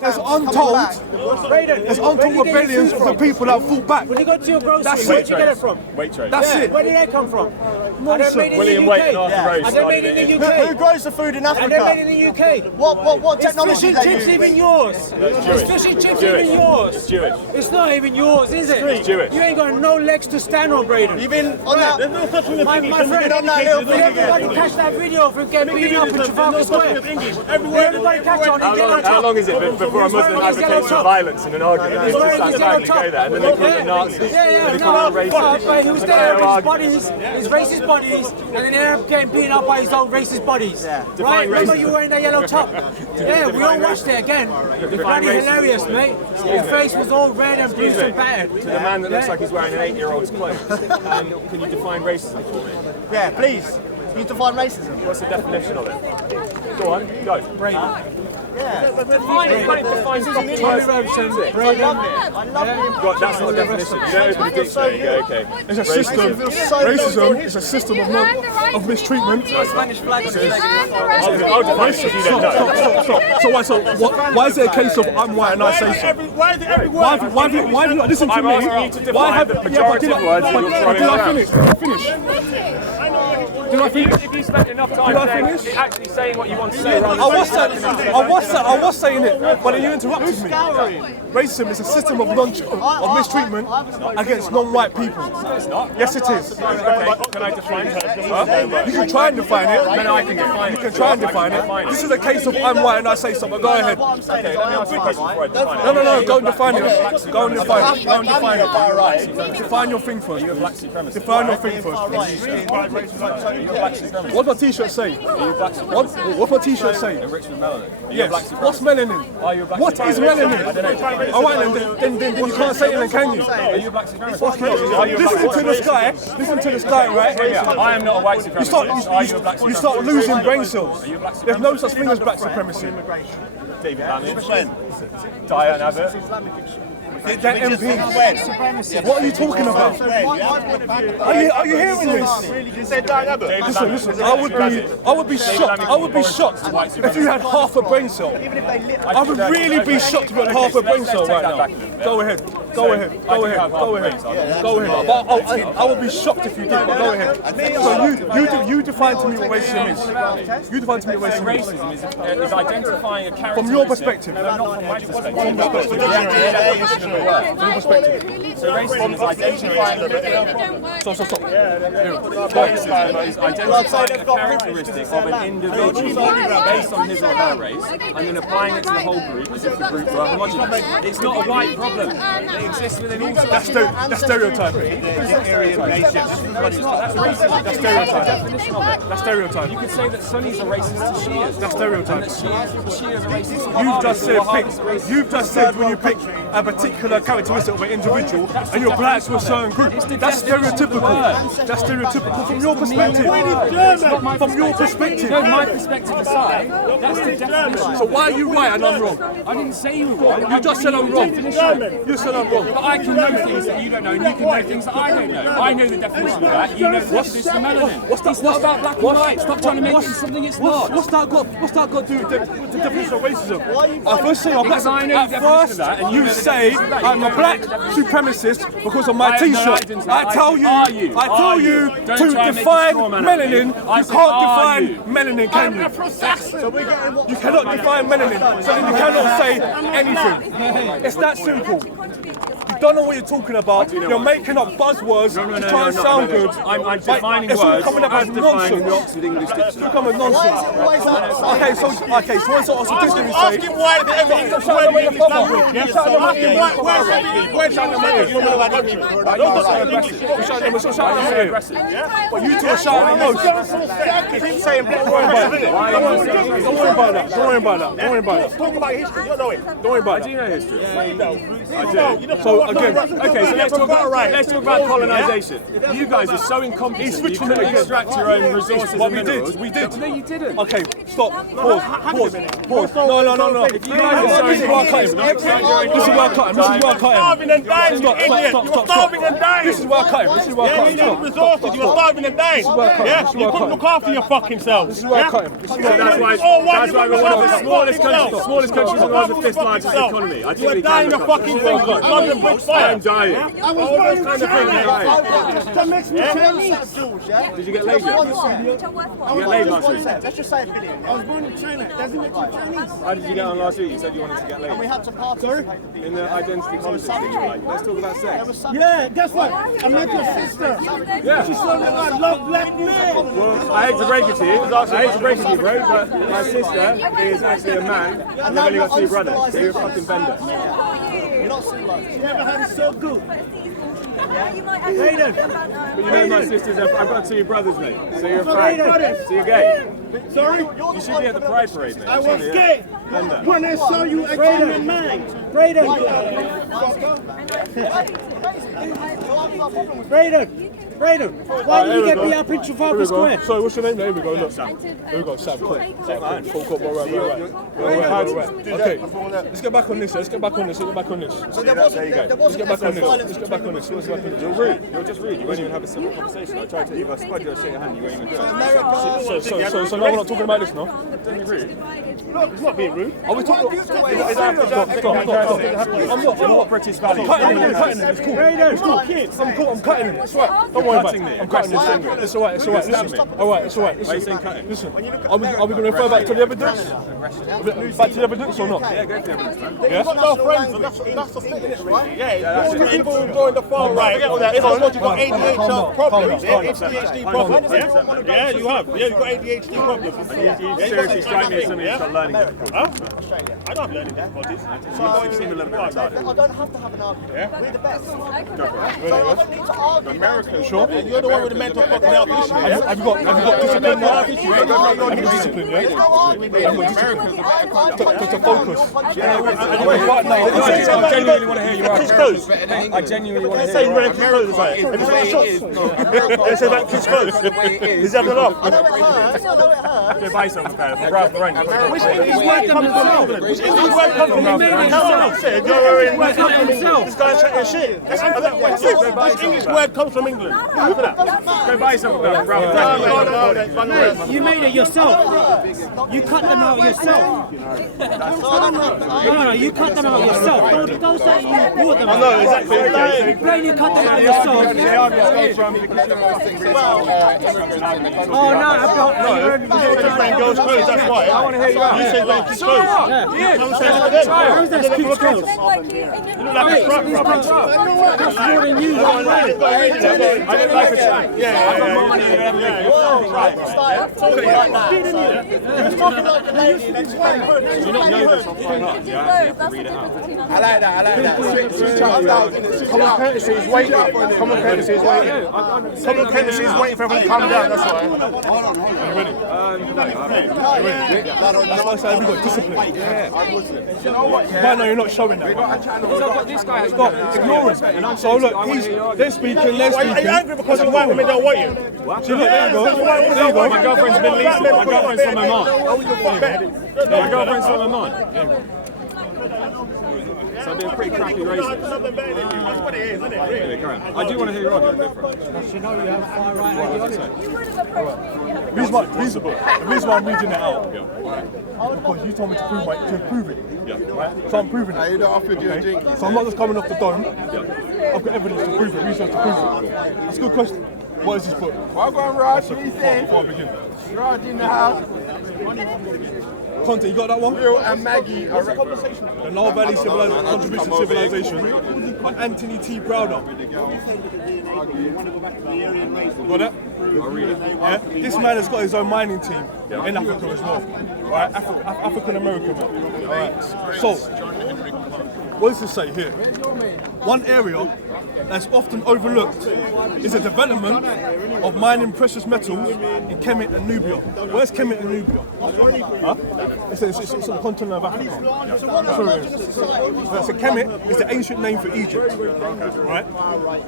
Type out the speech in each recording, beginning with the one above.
There's untold rebellions of the people that fought back. When you go to your grocery, where'd you get it from? Waitrose. That's it. Where did they come from? William Wait and Arthur Rose. Are they made in the UK? Who grows the food in Africa? And they're made in the UK. What technology Is fish they and chips use? even yours? Is fish and chips even yours? It's Jewish. It's not even yours, is it? It's Jewish. You ain't got no legs to stand on, Braden. You've been on that. My friend, on that little thing everybody catch that video of him getting beaten up in Trafalgar Square. Everybody catch on. How long is it before a Muslim advocates for violence in an argument? It's just that bad to go there, and then they call them Nazis. They call them racist. But he was there with his buddies, his racist buddies, and then he ended up getting beaten up by his own racist buddies. Right? Remember you wearing that yellow top? Yeah, we all watched it again. It's bloody hilarious, mate. Your face was all red and bruised and battered. To the man that looks like he's wearing an 8-year-old's clothes, can you define racism for me? Yeah, please. Can you define racism? What's the definition of it? Go on, go. Yeah. Define it. I love it. God, that's not a definition. You don't open a dictionary. You go, okay. It's a system. Racism is a system of mistreatment. Spanish flag on the I'll define it if you don't know. So why is it a case of I'm white and I say so? Why is it every word? Why have you not listened to I'm me? asking you to define the pejorative words that you're throwing around. Did I finish? If you spent enough time saying, actually saying what you want to say, I was saying it, but then you interrupted me. Racism is a system of mistreatment against non-white people. it's not. Yes, it is. Okay, can I define it? Huh? You can try and define it. No, I can define it. You can try and define it. This is a case of I'm white and I say something. Go ahead. Okay, let me ask you a question before I define it. No. Go and define it. Go and define it. Go and define it. Define your thing first. You're a black supremacist. Define your thing first. What does my t-shirt say? Are you a black supremacist? What's my t-shirt say? Enriched with melanin. Are you a black Yes. supremacist? What's melanin? Are you a black What is melanin? I don't know. All right, then you can't say it, then can you? Are you a black supremacist? Listen to this guy. Listen to this guy, right? I am not a white supremacist. Are you a black supremacist? You start losing brain cells. Are you a black There's no supremacist? such thing as black supremacy. David Lamage. Diane Abbott. That MP. What are you talking about? Are you hearing this? You said Diane Abbott. Listen. I would be shocked. I would be shocked if you had half a brain cell. I would really be shocked if you had half a brain cell right now. Go ahead. Go ahead. But I would be shocked if you did. But go ahead. So you define to me what racism is. You define to me what racism is. Racism is identifying a characteristic. From your perspective. No, not from my perspective. From your perspective. So racism is identifying Stop. Racism is identifying a characteristic of an individual based on his or her race and then applying it to the whole group as if the group were homogenous. It's not a white problem. It exists within all sorts of... That's stereotyping. That's racism. That's stereotyping. Definition of it. That's stereotyping. You could say that Sunnis are racist to Shias. That's stereotyping. And that Shias are racist to You've just said when you pick a particular characteristic of an individual and you're black to a certain group. That's stereotypical. That's stereotypical from your perspective. From your perspective. No, my perspective aside, that's the definition. So why are you right and I'm wrong? I didn't say you were wrong. You just said I'm wrong. You said I'm wrong. But I can know things that you don't know, and you can know things that I don't know. I know the definition of that. You know the definition of melanin. It's not about black and white. Stop trying to make it something it's not. What's that got to do with the definition of racism? I first say I'm black. Because I know the definition of that, and You say I'm a black supremacist because of my t-shirt. I tell you to define melanin. You can't define melanin, can you? You cannot define melanin, so then you cannot say anything. It's that simple. You don't know what you're talking about. You're making up buzzwords to try and sound good. I'm defining it's all words coming up as as defined in the nonsense. Oxford English It's all Dictionary. coming as nonsense. Okay, so what's the dictionary say? Ask him why the evidence is where the English language. You shout them out. Where's the language? You don't know about English. But you two are shouting the most. Keep saying black Don't worry about that. Don't worry about that. Talk about history. You don't know it. Don't worry about Do you that. know history? I do. So Okay, so let's talk about colonisation. You guys are so incompetent. You couldn't extract your own resources and minerals. We did. No, you didn't. Okay, stop. Pause. No. If you guys are so This is where I cut him. This is where I cut him. Starving and dying, you idiot. You were starving and dying. This is where I cut him. This is where I cut him. You need resources. You were starving and dying. Yeah, you couldn't look after your fucking self. This is where I cut him. That's why we're one of the smallest countries in the world, the fifth largest economy. I You were dying a fucking thing. London Bridge I Fire. am dying. All those kind of things. That makes me Chinese. Did you get laid yet? Did you get laid last week? Let's just say a billion. I was born in China. Doesn't make you Chinese. How did you get on last week? You said you wanted to get And we laid. had to participate. In the identity politics thing, you're like, let's talk about sex. Yeah, guess what? I met your sister. Yeah. She told me I love black men. Well, I hate to break it to you, bro, but my sister is actually a man, and I've only got two brothers, so you're a fucking bender. You're not civilized. You never had it so good. But you know my sister's, I've got two brothers, mate, so you're a frank, so you're gay. Sorry? You should be at the Pride Parade, mate. I was gay. When I saw you, I came in mind. Brayden, why did you get beat up in Trafalgar Square? So what's your name? There we go. Look, Sam. Here we go, Sam. Cool. Right. Okay, let's get back on this. Let's get back on this. So there wasn't violence. You're rude. You're just rude. You won't even have a civil conversation. I tried to either spud you or shake your hand. You won't even do it. So now we're not talking about this now. Don't be rude. Look, it's not being rude. Are we talking? I'm not British value. I'm cutting him. It's cool. It's cool. I'm cutting him. It's right. Don't worry about it. I'm cutting him. It's alright. It's alright. Listen. Alright. It's alright. Why are you saying cutting? Listen. Are we going to refer back to the evidence? Back to the evidence or not? Yeah, go for the evidence, man. Yeah. No friends, that's the thing, right? Yeah, people going the far right. It's because you've got ADHD problems. ADHD problems. Yeah, you have. Yeah, you've got ADHD problems. You seriously strike me as somebody who's got learning difficulties. I don't have learning difficulties. You seem a little bit retarded. I don't have to have an argument. We're the best. So I don't need to argue. America, sure. And you're the one with the mental fucking health issue. Have you got discipline now? Have you got discipline, yeah? There's no argument. To focus. I genuinely want to hear your argument. I genuinely want to hear your argument. They say that kiss close. He's having a laugh. I know it hurts. Go buy some pal. Ralph Run. Which English word comes from England? Which English word comes from England? No one said you're in this guy's chatting shit. Which English word comes from England? Look at that. Go buy some pal. Ralph Run. You made it yourself. You cut them out yourself. No, you cut them out yourself. Don't say you bought them out. No, exactly. You cut them out yourself. Oh no, I've got Wearing girls' clothes, that's why. I want to hear your argument. You say wearing kids' clothes. How is that kids' clothes? You look like a truck, brother. That's more than you. I didn't like the track. You not know this on Fine Art. You actually have to read it out. I like that. Common courtesy is waiting. Common courtesy is waiting. Common courtesy is waiting for everyone to calm down, that's why. Ready? That's why I say we've got discipline. Yeah. But no, you're not showing that. This guy has Stop, ignore him. So look, they're speaking. Are you angry because your white women don't want you? See, look, there you go. There you go. My girlfriend's Middle Eastern. My girlfriend's from Oman. My girlfriend's from Oman. So I'm being pretty crappy racist. That's what it is, isn't it? Really? I do want to hear your argument. You know you have far right ideology. The reason why I'm reading it out, because you told me to prove it. Right? So I'm proving it. You don't offer you a drink. So I'm not just coming off the dome. I've got evidence to prove it, research to prove it. That's a good question. What is this book? Well, go on, Raj. What do you think? Before I begin. Raj in the house. Conte, you got that one? Will and Maggie. The Nile Valley Contribution to Civilization by Anthony T. Browder. Got that? I'll read it. Yeah? This man has got his own mining team in Africa as well. Right? African American man. Alright. So, what does this say here? One area that's often overlooked is the development of mining precious metals in Kemet and Nubia. Where's Kemet and Nubia? Huh? It's on the continent of Africa. So Kemet is the ancient name for Egypt, right?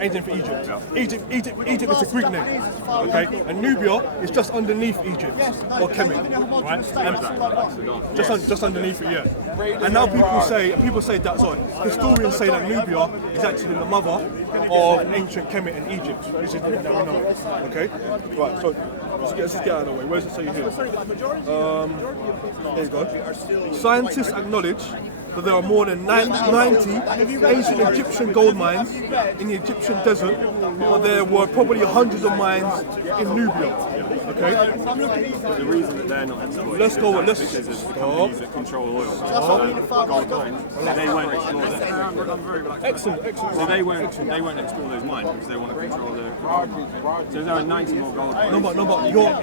Ancient for Egypt. Egypt is a Greek name, okay? And Nubia is just underneath Egypt, or Kemet, right? And just underneath it, yeah. And now people say that, sorry, historians say that Nubia is actually the mother of ancient Kemet in Egypt, which is never known. Okay? Right, so let's just get out of the way. Where does it say here? There you go. Scientists acknowledge that there are more than 90 ancient Egyptian gold mines in the Egyptian desert, but there were probably hundreds of mines in Nubia. Okay? The reason that they're not exploited Let's go. Let's because it's the companies that control oil. Gold mines. They won't explore them. Excellent. So they won't explore those mines because they want to control the gold mines. So there are 90 more gold mines. No, but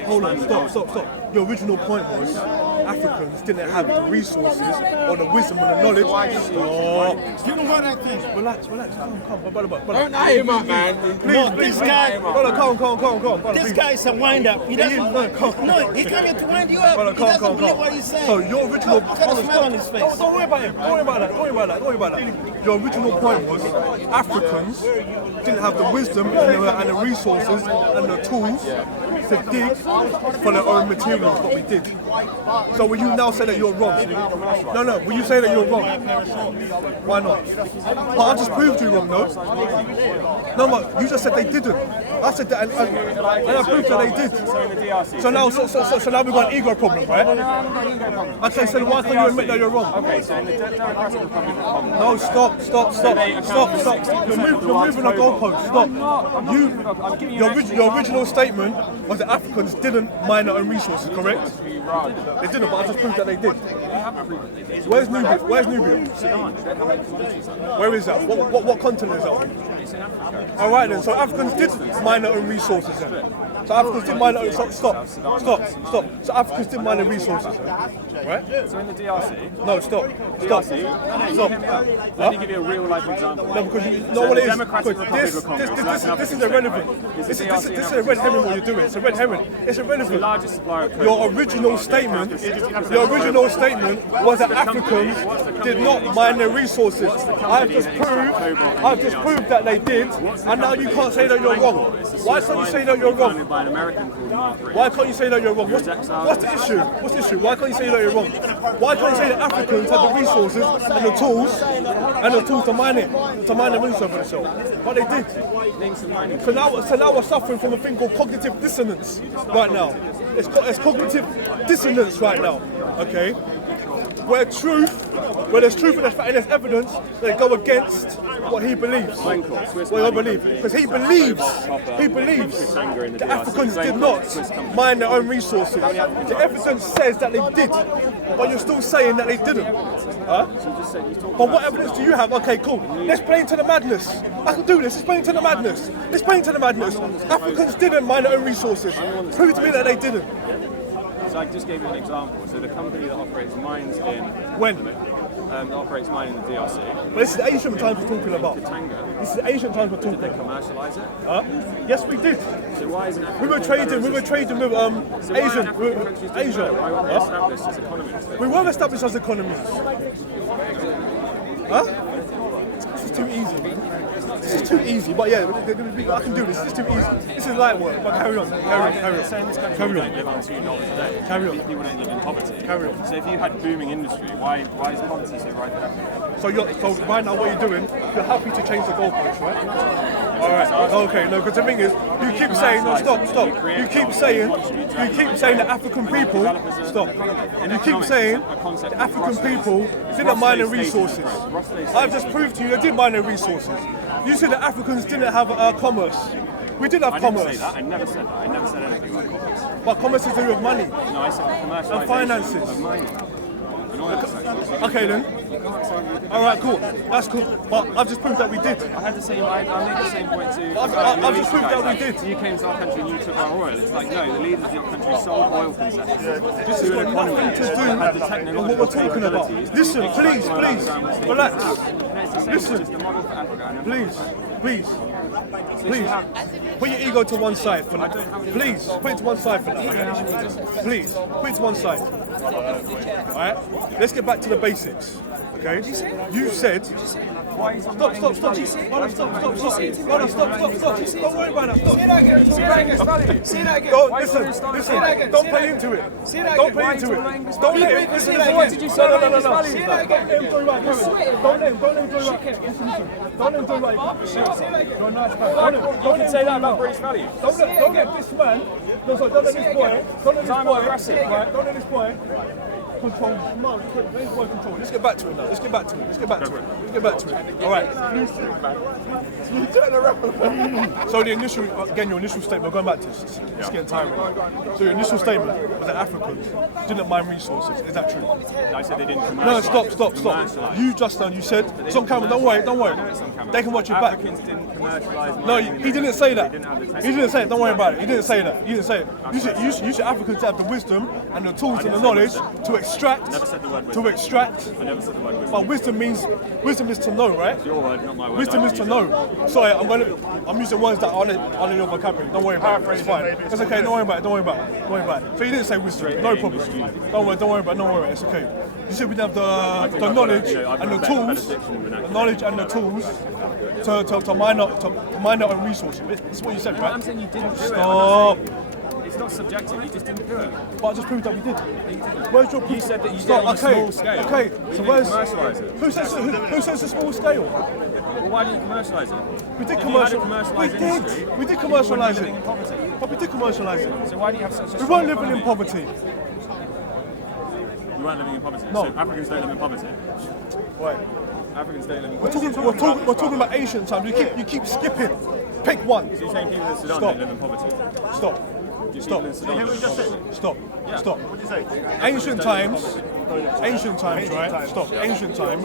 hold on, stop. Your original point was Africans didn't have the resources or the wisdom and the knowledge. Stop. You know what I think? Relax, calm. Brother. Don't eye him up, man. No, this guy. Brother, calm. This guy is a wind-up. He doesn't. No, he came here to wind you up. He doesn't believe what he's saying. So your original. Look at the smile on his face. Don't worry about him. Don't worry about that. Your original point was Africans didn't have the wisdom and the resources and the tools to dig for their own materials, but we did. So will you now say that you're wrong? No, will you say that you're wrong? Why not? But I just proved you wrong, no? No, but you just said they didn't. I said that and I proved that they did. So in the DRC. So now we've got an ego problem, right? Okay, so why can't you admit that you're wrong? Okay, so in the Democratic Republic of Congo. No, stop. You're moving the goalpost. Stop. Your original statement was that Africans didn't mine their own resources, correct? They didn't, but I just proved that they did. Where's Nubia? Where is that? What continent is that? It's in Africa. All right then. So Africans did mine their own resources then. So Africans did mine their own. Stop. So Africans did mine their resources then, right? So in the DRC. No, stop. Let me give you a real life example. No, because you know what it is. This is irrelevant. This is irrelevant what you're doing. It's a red herring. It's irrelevant. The largest supplier of coke. Your original statement was that Africans did not mine their resources. I've just proved that they did, and now you can't say that you're wrong. Why can't you say that you're wrong? By an American called Mark Ray. Why can't you say that you're wrong? What's the issue? Why can't you say that you're wrong? Why can't you say that Africans have the resources and the tools to mine the resources for themselves? But they did. So now we're suffering from a thing called cognitive dissonance right now. It's cognitive dissonance right now. Okay, where there's truth and there's evidence, they go against what he believes. What I believe, because he believes that Africans did not mine their own resources. The evidence says that they did, but you're still saying that they didn't. Huh? But what evidence do you have? Okay, cool. Let's play into the madness. I can do this. Let's play into the madness. Africans didn't mine their own resources. Prove to me that they didn't. So I just gave you an example. So the company that operates mines that operates mine in the DRC. But this is the ancient times we're talking about. Katanga. This is the ancient times we're talking Did they about. commercialise it? Yes, we did. So why isn't it? We were trading with Asian. Asia. Why weren't they established as economies? We weren't established as economies. This is too easy, man. This is too easy, but yeah, I can do this. This is too easy. This is light work, but carry on. Saying this country don't live on $2 a day. Carry on. People don't live in poverty. Carry on. So if you had booming industry, why is poverty so right there? So right now what you're doing, you're happy to change the goalpost, right? Alright, okay, no, because the thing is, you keep saying, no, stop. You keep saying that African people, you keep saying that African people didn't mine their resources. I've just proved to you they did mine their resources. You said that Africans didn't have commerce. We did have commerce. I didn't say that. I never said that. I never said anything about commerce. But commerce is to do with money. No, I said commercialisation and finances. Of mining. Okay then. Alright, cool. That's cool. But I've just proved that we did. I made the same point to I've just proved that we did. You came to our country and you took our oil. It's like, no, the leaders of your country sold oil concessions. This has got nothing to do with what we're talking about. Listen, please, relax. Listen, please. Please. Please. Put your ego to one side for that. Please. Put it to one side for that. Please. Put it to one side. Alright? Let's get back to the basics. Okay? You said. Stop. Don't worry about that. Stop. Listen. Don't play into it. Don't play into it. Don't let him. What did you say? No. Don't let him go right. Don't let him go right. Don't let him go right. You're a nice man. You can say that about British values. Don't let this man. Don't let this boy control. No, control. Let's get back to it now. Let's get back to it. All right. So the your initial statement. We're going back to this. It's getting tiring. So your initial statement was that Africans didn't mine resources. Is that true? I said they didn't. No, stop. You just done. You said it's on camera. Don't worry. They can watch it back. Africans didn't commercialise. No, he didn't say that. He didn't say it. Don't worry about it. He didn't say that. You should Africans have the wisdom and the tools and the knowledge to extract. I never said the word To extract. I never said the word wisdom. But wisdom is to know, right? It's your word, not my word. Wisdom is to know. Sorry, I'm using words that aren't in your vocabulary. Don't worry about it. It's fine. It's okay. Don't worry about it. So you didn't say wisdom. No problem. Don't worry about it. It's okay. You said we have the knowledge and the tools. The knowledge and the tools to mine our own resources. That's what you said, right? I'm saying you didn't do it. Stop. It's not subjective, you just didn't do it. But I just proved that we did. Where's your proof? You said that you did it on a small scale. Okay, so where's... commercialise it. Who says a small scale? Well, why didn't you commercialise it? We did commercialise industry. We did commercialise living it. in poverty. But we did commercialise it. So why do you have such a We strong weren't living in economy? poverty. You weren't living in poverty? No. So Africans don't live in poverty? Right. Africans don't live in We're poverty? talking about ancient times. You keep skipping. Pick one. So you're saying people in Sudan don't live in poverty? Stop. People in Sudan live in poverty? Stop. What did you say? Ancient times, right? Stop. Ancient times.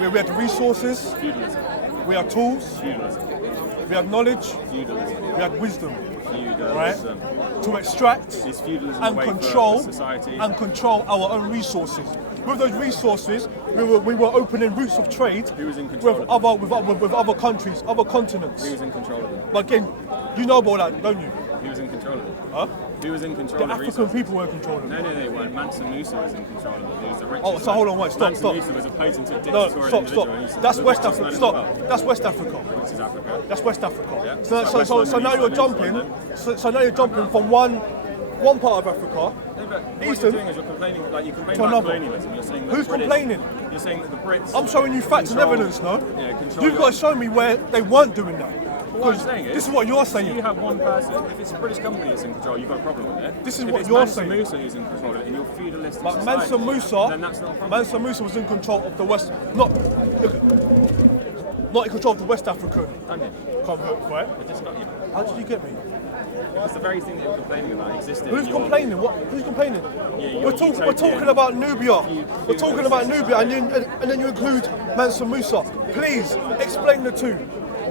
We had resources. Feudalism. We had tools. Feudalism. We had knowledge. Feudalism. We had wisdom. Feudalism. Right? To extract Is feudalism and a way for control society? our own resources. With those resources, we were opening routes of trade Who was in control with of other countries, other continents. Who was in control of them? But again, you know about that, don't you? Who was in control of them? Huh? Who was in control The of African resources? people were in control of it. No, they weren't. Mansa Musa was in control of it. He was the richest. Oh, so hold on, wait, stop. Mansa Musa was a potent No, dictatorial stop. individual. He's That's the West richest Africa. man in the Stop. world. That's West Africa. This is Africa. That's West Africa. Yeah. So now you're jumping. So now you're jumping from one part of Africa. No, but what Eastern. you're doing is you're complaining, like you complain To about another. colonialism. You're saying that Who's the British, complaining? You're saying that the Brits. I'm showing you facts and control- evidence, no? Yeah, control You've got to show me where they weren't doing that. What I'm saying is, this is what you're You saying. have one person. If it's a British company that's in control, you've got a problem with it. This is if what it's you're Mansa saying. Musa who's in control of it, in your feudalistic But society, Mansa Musa, then that's not a problem. Mansa Musa was in control of the West, not in control of the West African convert, right? I just got you. How did you get me? It's the very thing that you're complaining about existed. Who's in your- complaining? Who's complaining? you're We're talking utopian. about Nubia. We're talking about Nubia, and then you include Mansa Musa. Please explain the two.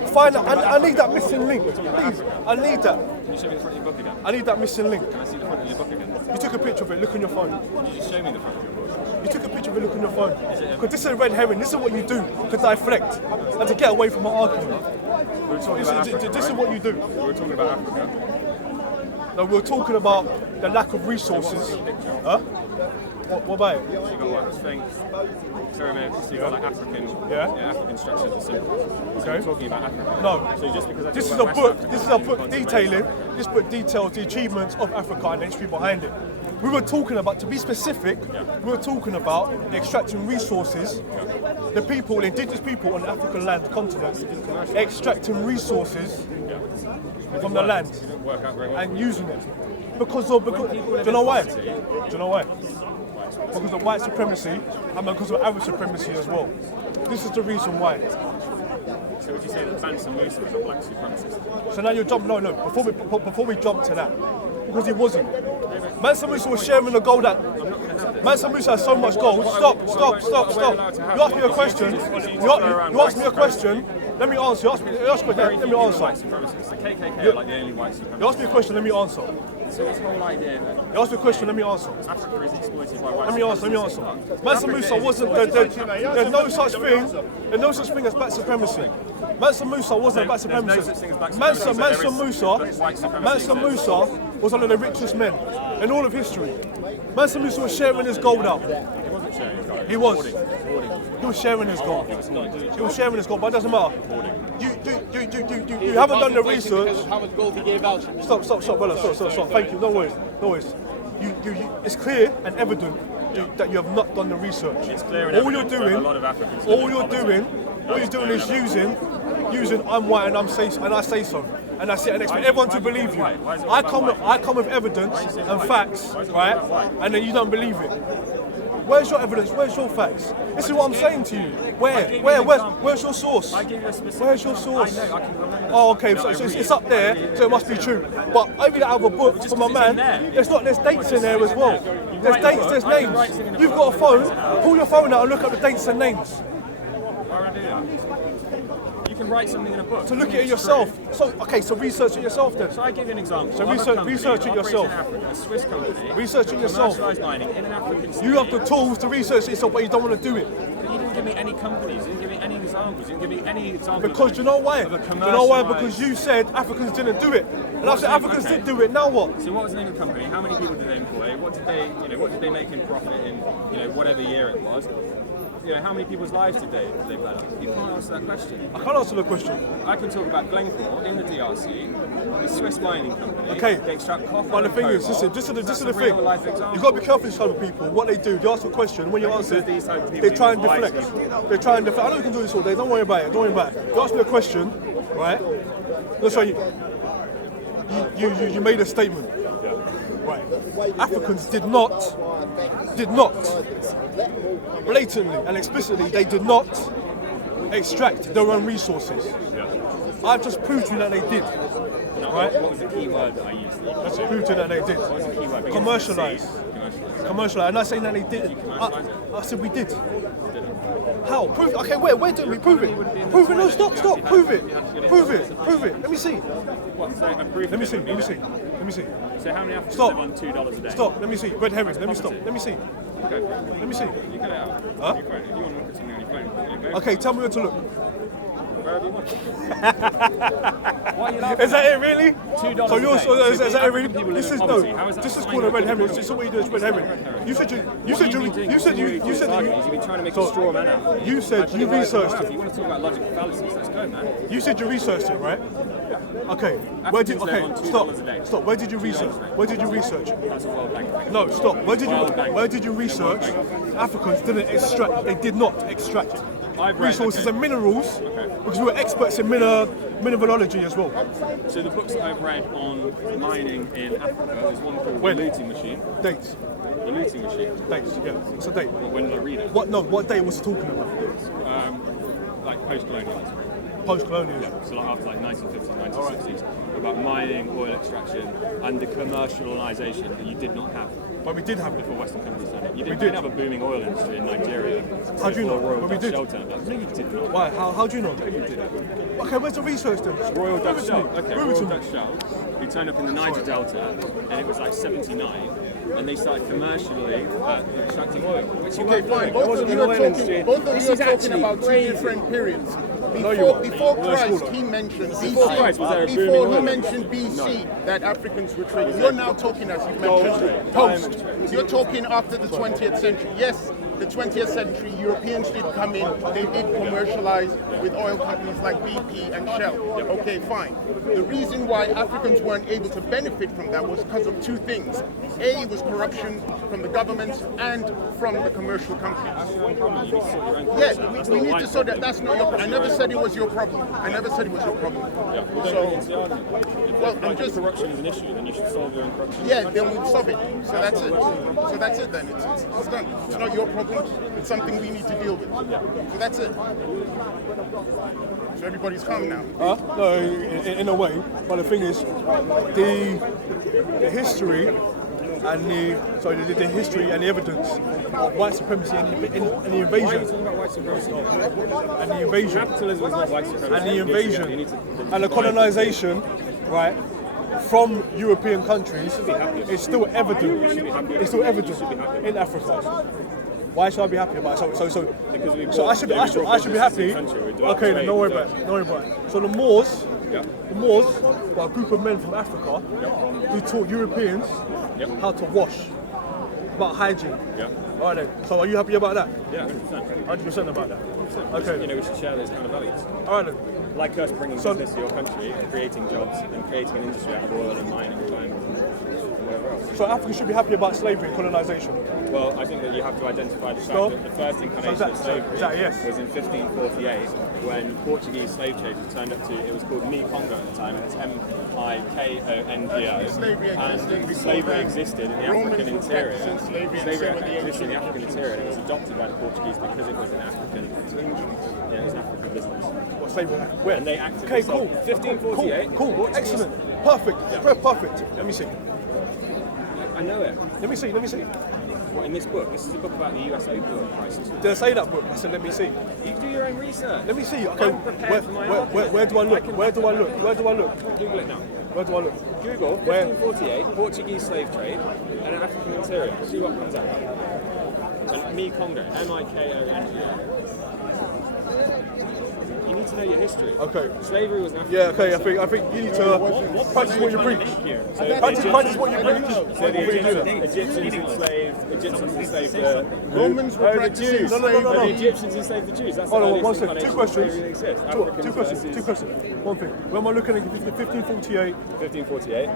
Find out. I need that missing link. Please, I need that. Can you show me the front of your book again? I need that missing link. Can I see the front of your book again? You took a picture of it. Look on your phone. Can you just show me the front of your book? You took a picture of it. Look on your phone. Because this is a red herring. This is what you do to deflect and to get away from my argument. We were talking about Africa, This is right? what you do. We were talking about Africa. No, we're talking about the lack of resources. Huh? What about it? So you got what? Sphinx, pyramids, so you got like African, African structures and symbols. So Okay. we're talking about Africa. No. So just because I This talk is a about book. West This is Africa, a book you can't detailing. say This book details the achievements of Africa and the history behind it. We were talking about, to be specific, we were talking about extracting resources. The people, the indigenous people on the African land continent, extracting resources from the land It didn't work out very well. and using it because do you know why? Do you know why? Because of white supremacy and because of Arab supremacy as well. This is the reason why. So would you say that Mansa Musa was a black supremacist? So now you're jumping. No. Before we jump to that, because he wasn't. Mansa Musa was sharing the gold that. Mansa Musa has so much gold. Stop. You asked me a question. You asked me a question. Let me answer. Ask me let me answer. White supremacists. The KKK are like the only white supremacists. You ask me a question, let me answer. So this whole idea that You ask me a question, let me answer. Africa is exploited by white Let me answer. Mansa Musa wasn't. There's no such thing. There's no such thing as black supremacy. Mansa Musa wasn't black supremacy. Mansa Musa was one of the richest men in all of history. Mansa Musa was sharing his gold out. He wasn't sharing his gold. He was. He was sharing his gold. He was sharing his gold, but it doesn't matter. You haven't done the research. How much gold he gave out? Stop, brother. Stop. Thank you. No worries. It's clear and evident that you have not done the research. It's clear and All you're doing is using I'm white and I say so. And that's it, and expect everyone to believe you. I come with evidence and facts, right? And then you don't believe it. Where's your evidence? Where's your facts? This is what I'm saying to you. Where's your source? Where's your source? Oh, okay, so it's up there, so it must be true. But I read it out of a book from a man, there's dates in there as well. There's dates, there's names. You've got a phone, pull your phone out and look up the dates and names. Why would I do that? You can write something in a book. So look at it yourself. So research it yourself then. So I give you an example. So I'm research it yourself. In Africa, a Swiss company. Research it yourself. Commercialised mining in an African state. You have the tools to research it yourself, but you don't want to do it. You didn't give me any companies. You didn't give me any examples. You didn't give me any examples. Because you know why? Because you said Africans didn't do it, and I said Africans did do it. Now what? So what was the name of the company? How many people did they employ? What did they make in profit in whatever year it was? How many people's lives did they bled up? You can't answer that question. I can't answer the question. I can talk about Glencore in the DRC, the Swiss mining company. Okay. They extract copper. But the thing is, this is the thing. You've got to be careful with these type of people. What they do, they ask a question. When you answer it, they try and deflect. I know you can do this all day. Don't worry about it. You ask me a question, right? Let's say you made a statement. Right. Africans did not, blatantly and explicitly, they did not extract their own resources. I've just proved to you that they did. Right? What was the key word that I used? That's proved to you that they did. What was the key word? Commercialise. Commercialise. And I'm saying that they did. I said we did. How? Prove. Okay, where do we prove it? Prove it. No, stop. Prove it. Let me see. Let me see. So how many Africans live on $2 a day? Stop. Let me see. Red herring. Let me see. Okay. Let me see. You get it out. Huh? If you want to look at something on your phone. Okay, tell me where to look. Wherever you want. Is that it really? $2 So yours? Is that it really? People This live is in no. poverty. How is that This is fine? called a red herring. This is what you do. It's red herring. You said You've been trying to make a straw man out. You said you researched If it. you want to talk about logical fallacies, let's go, man. You said you researched it, right? Okay. Africans live on $2 a day. Stop. Where did you research? That's a World Bank thing. No, stop. Where did you research? Africans didn't extract. They did not extract resources and minerals because we were experts in mineralogy as well. So the books that I've read on mining in Africa, there's one called The Looting Machine. Dates. The Looting Machine. Dates. Yeah. What's the date? Well, when did I read it? What date was it talking about? Like post-colonialism. Post-colonialism. So like after 1950s, 1960s, about mining, oil extraction, and the commercialisation that you did not have. But we did have it. Before Western countries had it. You didn't have a booming oil industry in Nigeria. How do you know? Royal But we Dutch did. Shell turned up. No, you did not. Why? How do you know? You did. Okay, where's the research then? Royal Dutch Shell. Okay, Prove it to Royal me. Dutch Shell. Who turned up in the Niger Delta, and it was like 79, and they started commercially extracting oil. Which you Okay, fine. Both of you are talking about two different periods. Before Christ, he mentioned BC. Before he mentioned BC, that Africans were trading. You're now talking, as you mentioned, post. You're talking after the 20th century. Yes, the 20th century, Europeans did come in. They did commercialize with oil companies like BP and Shell. Okay, fine. The reason why Africans weren't able to benefit from that was because of two things. A was corruption from the government and from the commercial companies. Yes, we need to sort that. That's not your problem. I never said it was your problem. So, well, I'm just corruption is an issue, then you should solve your own corruption. Yeah, then we'll solve it. So that's it then. It's done. It's not your problem. It's something we need to deal with. So that's it. So everybody's calm now. No, in a way. But the thing is, the history and the history and the evidence of white supremacy and the invasion. Why are you talking about white supremacy? And the invasion. Capitalism is not white supremacy. And the invasion and the colonisation, right, from European countries is still evident. It's still evident in Africa. Why should I be happy about it? So I should be happy. Okay, then don't worry about it. So the Moors were a group of men from Africa who taught Europeans how to wash, about hygiene. Alright then. So are you happy about that? Yeah, 100%. 100% about that. Okay. We should share those kind of values. Alright then. Like us bringing business to your country and creating jobs and creating an industry out of oil and mining and diamonds and whatever else. So Africa should be happy about slavery and colonisation. Well, I think that you have to identify the fact that the first incarnation of slavery was in 1548 when Portuguese slave traders turned up to, it was called Congo at the time, it's Mikongo. And slavery existed in the African interior. Slavery existed in the African interior and it was adopted by the Portuguese because it was an African business. What slavery? Where? And they acted. Okay, cool. 1548. Cool. Excellent. Perfect. Yeah. Perfect. Let me see. I know it. Let me see. What, in this book? This is a book about the US opium crisis. Did I say that book? I said, let me see. You do your own research. Let me see. Okay. Where do I look? Google it now. Where do I look? Google 1548 Portuguese slave trade and an African interior. See what comes up. And Mikongo, Mikongo. You need to know your history. Okay. Slavery was an African. Yeah. Okay. I think you need to practice what you preach. Practice what you preach. So the Egyptians enslaved the Romans were practicing slavery. The Egyptians enslaved the Jews. That's Hold on, the one second. earliest Two questions. incarnation Two questions. One thing. When am I looking at 1548? 1548.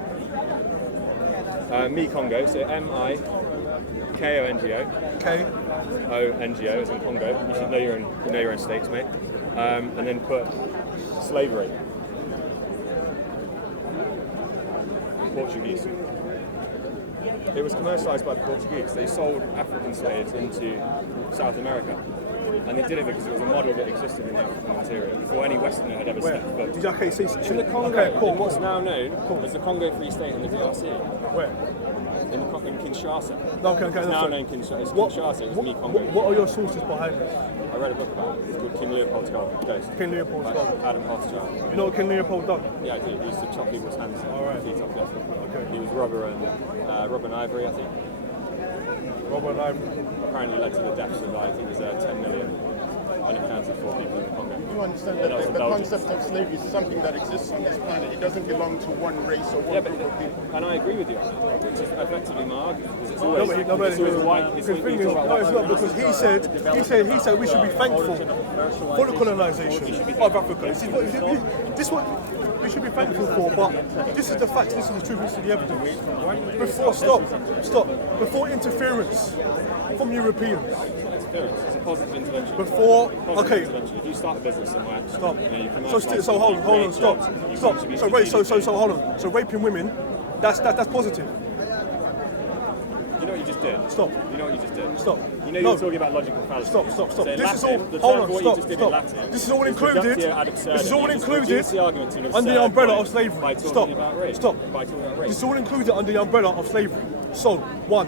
Mikongo, so Mikongo. Kongo as in Congo. You should know your own states, mate. And then put slavery. Portuguese. It was commercialised by the Portuguese. They sold African slaves into South America. And they did it because it was a model that existed in the African interior before any Westerner had ever stepped foot. Okay, see. In the Congo, in what's now known as the Congo Free State in the DRC. Where? In Kinshasa. Okay. It's now known Kinshasa. It was Mikongo. What are your sources behind this? I read a book about it. It's called King Leopold's Ghost. King Leopold's Ghost. Adam Rothschild. You know what King Leopold done? Yeah, I do. He used to chop people's hands and feet off. Okay. He was robber and ivory, I think. Robber and Ivory. Apparently led to the deaths of, I think, there's 10 million unaccounted for people in the Congo. You understand that the concept of slavery is something that exists on this planet. It doesn't belong to one race or one group of people. And I agree with you, which is effectively my argument. Because it's No, always white. it's not, because he said we should be thankful for the colonisation of Africa. This is what we should be thankful for, but this is the facts, this is the truth, this is the evidence. Stop. Before interference from Europeans. It's a positive intervention. If you start a business somewhere, stop. You So hold on, stop. So hold on. So raping women, that's positive. You know what you just did? Stop. You know what you just did? Stop. You know you're talking about logical fallacy. Stop. So This is all. Latin, Hold on. what Stop. you just did in Latin This is all is included. reductio ad absurdum. This is all You just included reduce the argument to an under the absurd umbrella point of slavery. by talking about race. Stop. By talking about race. This is all included under the umbrella of slavery. So, one,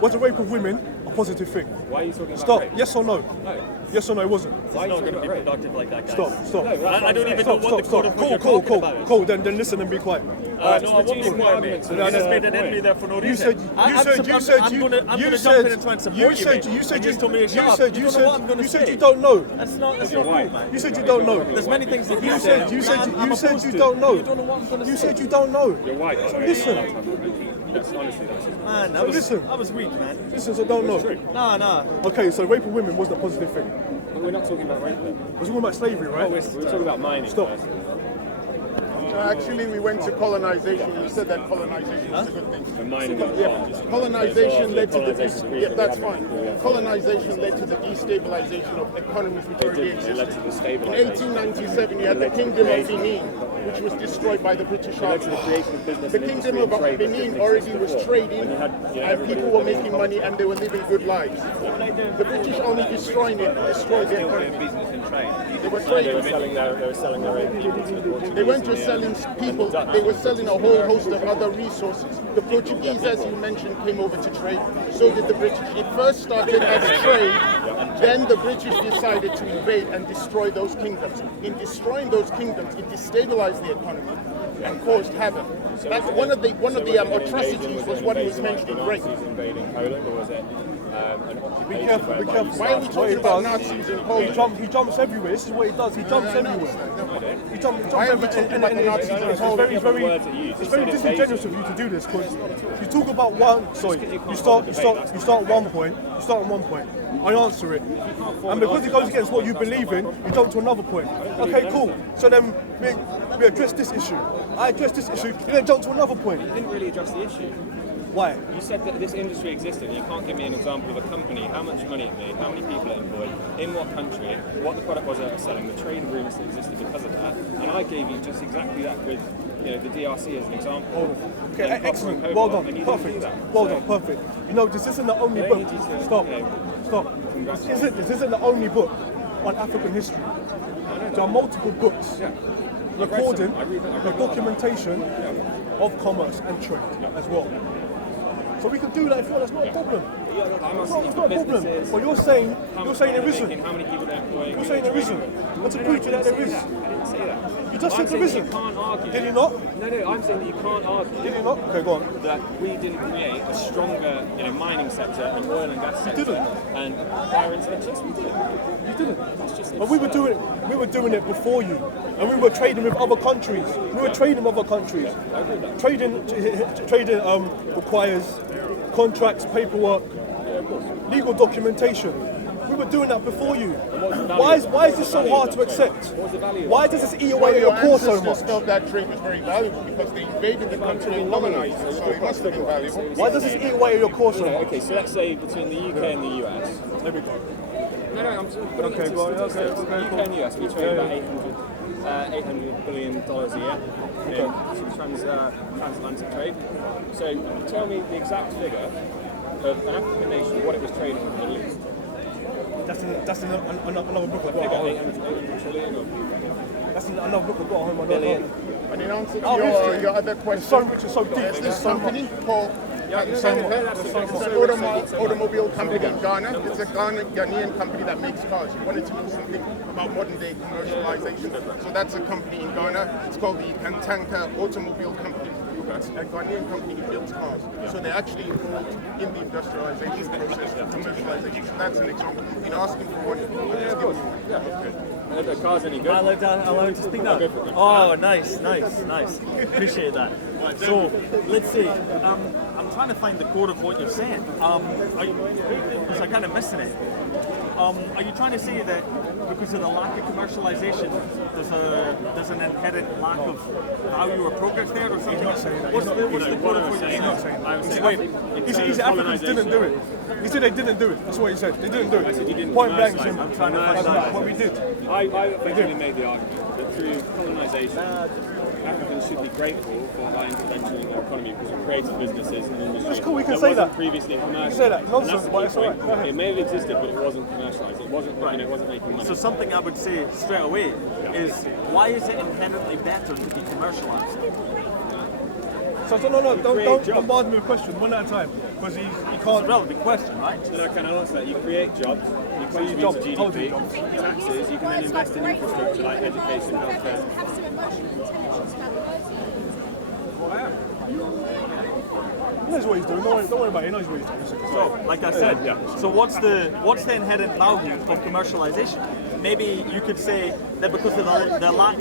was the rape of women a positive thing? Why are you talking about Stop. rape? Yes or no? No. Yes or no, it wasn't. Why are you talking about rape? Productive like that, guys. Stop. I don't even know what the code of what you're Cool. talking about is. Cool. Then listen and be quiet. No, I won't be quiet, mate. You just made an enemy there for no reason. I'm gonna jump in and try and support you, mate. You just told me to shut up. You don't know what I'm gonna say. You said you don't know. That's not cool, man. You said you don't know. There's many things that You said you don't know. You don't know what I'm gonna say. You said you don't know. You're white. So listen. Honestly, that's just Man, I was weak, man. Listen, so don't know. Nah. Okay, so rape of women wasn't a positive thing. But we're not talking about rape then. We're talking about slavery, right? We're talking about mining. Stop. First. Actually, we went to colonization. You said that colonization is a good thing. And mining is Yeah, colonization led to the colonization that's fine. Colonization led to the destabilization of economies which already It led existed. to the In stabilization. 1897, you had the Kingdom of Benin, which was destroyed by the British It led to Army. the creation of business The and Kingdom industry of and trade that Benin didn't already exist was before. trading, And you had, and people were making money and they were living good lives. The British only destroyed their economy. Business and trade. They were They were trading. selling their own people to the Portuguese. They weren't just selling selling people, they were selling a whole host of other resources. The Portuguese, as you mentioned, came over to trade. So did the British. It first started as trade, then the British decided to invade and destroy those kingdoms. In destroying those kingdoms, it destabilized the economy and caused havoc. That's one of the atrocities was what was mentioned in Great. Invading Poland, or was it an occupation? Be careful. Why are we talking about Nazis in Poland? He jumps everywhere. This is what he does. He jumps everywhere. He jumps Why are we talking about the Nazis in Poland? It's very disingenuous of you to do this because you talk about one. Sorry, you start at one point. You start at one point. I answer it, and because it goes against what you believe in, you jump to another point. Okay, cool. So then we address this issue. I address this issue. You then jump to another point. You didn't really address the issue. Why? You said that this industry existed, and you can't give me an example of a company, how much money it made, how many people it employed, in what country, what the product was that it was selling, the trade agreements that existed because of that. And I gave you just exactly that with the DRC as an example. Okay, excellent. Well done. Perfect. Well done. Perfect. You know, this isn't the only book. Stop. This isn't the only book on African history. There are multiple books recording the documentation of commerce and trade as well. So we can do that if you want. That's not a problem. It's not a problem. But you're saying there isn't. How many people they're employing? You're saying there isn't. Let's agree to that there is. I didn't say that. You just said there isn't. You can't argue. Did you not? No, I'm saying that you can't argue. Did you not? Okay, go on. That we didn't create a stronger, mining sector and oil and gas sector. didn't. And our interventions, we did. You didn't. That's just. But we were doing it before you, and we were trading with other countries. We were trading with other countries. I agree with that. Trading requires contracts, paperwork, legal documentation. We were doing that before you. Why is this so hard to accept? Why does this eat away at your core so much? Felt that trade was very valuable because they invaded the country and colonized it, so it must have been valuable. Why does this eat away at your core so much? Okay, so let's say between the UK and the US. There we go. No, I'm putting Okay, it go on, into okay, UK and US. We trade about $800 billion a year in transatlantic trade. So tell me the exact figure of an African nation, what it was trading in the Middle East. That's another book I've got at home. 800 trillion or That's another book I've got at home. billion. And in answer to your other question, It's so rich, it's so deep. there's this There's so much. company called it's an automobile company in Ghana. It's a Ghanaian company that makes cars. You wanted to know something about modern day commercialization. So that's a company in Ghana. It's called the Kantanka Automobile Company. It's a Ghanaian company that builds cars. So they're actually involved in the industrialization process, the commercialization. So that's an example. You've been asking for one. I'll just give you one. Are the cars any good? Allowed to speak now? Oh, nice. Appreciate that. So, let's see. I'm trying to find the core of what you're saying. Because I'm kind of missing it. Are you trying to say that because of the lack of commercialization, there's an inherent lack of value or progress there, or something? What's the core of what you're saying? He said Africans didn't do it. He said they didn't do it. That's what he said. They didn't do it. Point blank. I'm trying to find out. What we did. I effectively made the argument that through colonisation, Africans should be grateful for our intervention in their economy because we created businesses and industries That's cool, we can that say wasn't that. previously commercial. You can say that. Nonsense, but it's point. alright. It may have existed, but it wasn't commercialised. It wasn't, it wasn't making money. So something I would say straight away is, why is it inherently better to be commercialised? So don't bombard me with questions one at a time because he It's a can't. relevant question, right? No, can I answer that? You create jobs, you contribute to jobs, GDP, taxes, you can then invest in infrastructure like education, healthcare. Have some emotional intelligence about words. He knows what he's doing. Don't worry about it. He knows what he's doing. So, like I said, so what's the inherent value of commercialisation? Maybe you could say that because of the lack.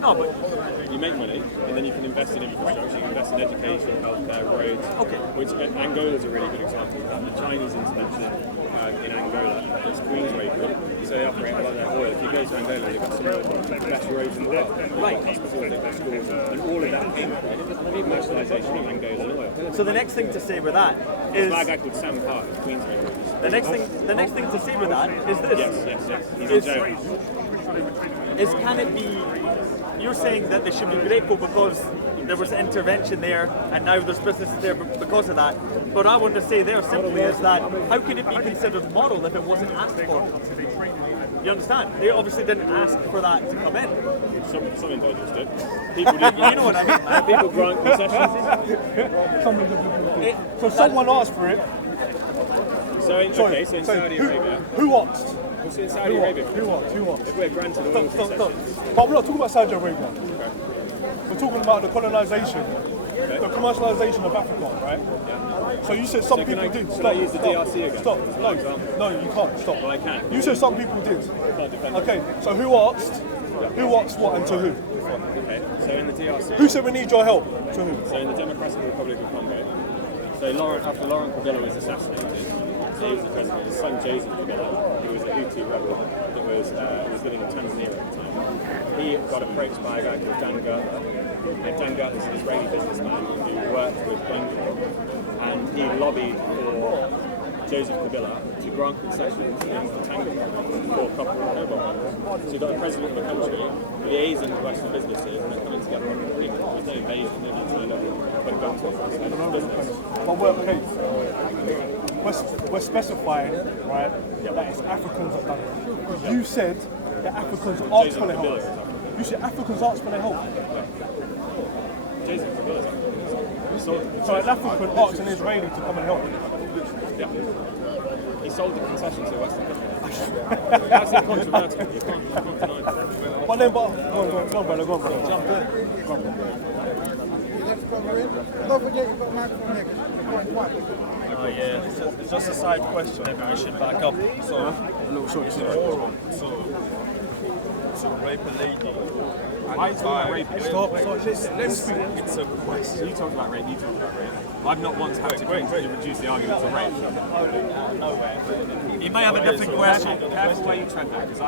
No, but You make money, and then you can invest in infrastructure, you can invest in education, healthcare, roads. Okay. Which Angola's a really good example of that. The Chinese intervention in Angola, it's Queensway Group, so they operate a lot of their oil. If you go to Angola, they've got some of the best roads in the world. Right. Hospitals, they've got schools, and all of that came from commercialisation of Angolan oil. so the next thing to say with that is There's a guy called Sam Park, it's Queensway Group. the next thing to say with that is this. Yes. He's in jail. Is can it be? You're saying that they should be grateful because there was intervention there, and now there's businesses there because of that. But I want to say there simply is that how can it be considered moral if it wasn't asked for? You understand? They obviously didn't ask for that to come in. Some individuals did. People did. You know what I mean? People grant concessions. So someone asked for it. So in Saudi Arabia. Who asked? What's in Saudi Arabia? Who asked? If we're granted all concessions. But we're not talking about Saudi Arabia. Okay. We're talking about the colonisation, the commercialisation of Africa, right? Yeah. So you said some people did. Can I use the DRC again? Stop. No, you can't. Stop. Well, I can. You said some people did. I can't defend it. Okay, so who asked? Who asked what and to who? Okay, so in the DRC. Who said we need your help? To who? So in the Democratic Republic of Congo. So after Laurent Kabila was assassinated, so he was the president. His son Joseph Kabila, who was a Hutu rebel that was living in Tanzania at the time. He got approached by a guy called Dan Gertler. Dan Gertler is an Israeli businessman who worked with Benko, and he lobbied for Joseph Kabila to grant concessions in Katanga for copper mines. So you've got the president of the country liaising with Western businesses and they're coming together on an agreement. There's no invasion, no need to put a gun to it. Business. But we're specifying, right, that it's Africans that done it. Because you said that Africans asked for their help. You said Africans asked for their help. Joseph Kabila. So an African asked an Israeli to come and help. Yeah. He sold the concession to Western business. That's not controversial. You can't deny that. But then, go on, brother. Jump in. Go on. Don't forget you've got microphone here. Point one. Oh yeah, it's just a side question. Maybe I should back up. So, it's immoral to rape a lady. I talk about rape. Stop. Let me speak. It's a question. You talk about rape, you talk about rape. I've not once had to reduce the argument to rape. You may have a different question. Careful where you tread there, because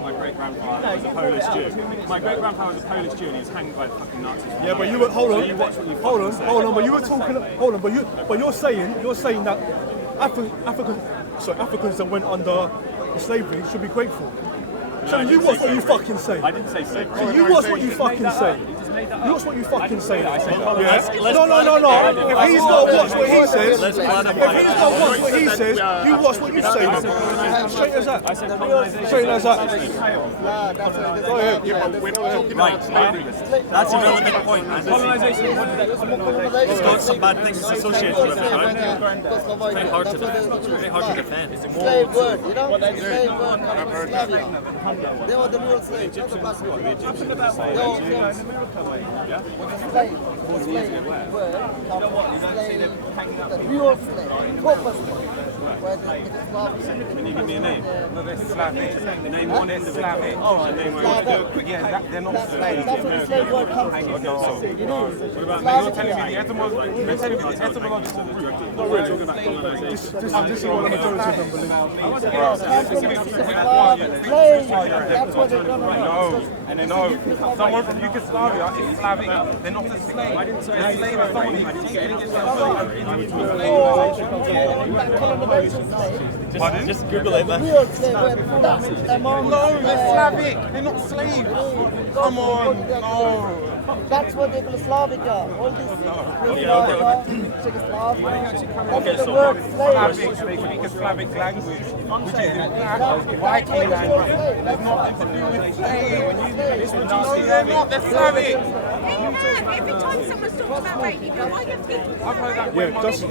my great-grandfather was a Polish Jew. My great-grandfather was a Polish Jew and he was hanged by the fucking Nazis. Yeah, but you were hold on. So you watch what you hold on. But you were talking. Hold on. But you're saying that Africans that went under slavery should be grateful. So you watch what you fucking say. I didn't say slavery. So you watch what you fucking say. You watch what you fucking say. I said No. If he's got to watch what he says, you watch what you say. Straight as that. I said colonisation. Straight as that. Go ahead. Yeah, but we're not talking about That's a relevant point, man. Colonisation. It's got some bad things associated with it, right? It's very hard to defend. It's immoral. Slave word, you know? Slave word comes from Slavia. They were the real slaves. The real slave, proper slave. Can you give me a name? No, they're Slavic. Name one individual. Yeah, they're not slaves. That's where the slave word comes from. It is. You're telling me the etymology. You're telling me the etymological root. No, we're talking about colonisation. This is what the majority of them believe. That's what they're gonna No. Someone from Yugoslavia is Slavic. They're not a slave. I didn't say a slave is someone who colonization slave. Just Google it, man. Real slave. No, they're Slavic. They're not slaves. Come on. No. That's what they're Slavic are. All this Czechoslovakia. That's the word slave. Slavic, they speak a Slavic language, which is in Viking language. There's nothing to do with slaves. No, they're not. They're Slavic. Every time someone's talking about rape, you go, why you keep I've heard that. Yeah, just if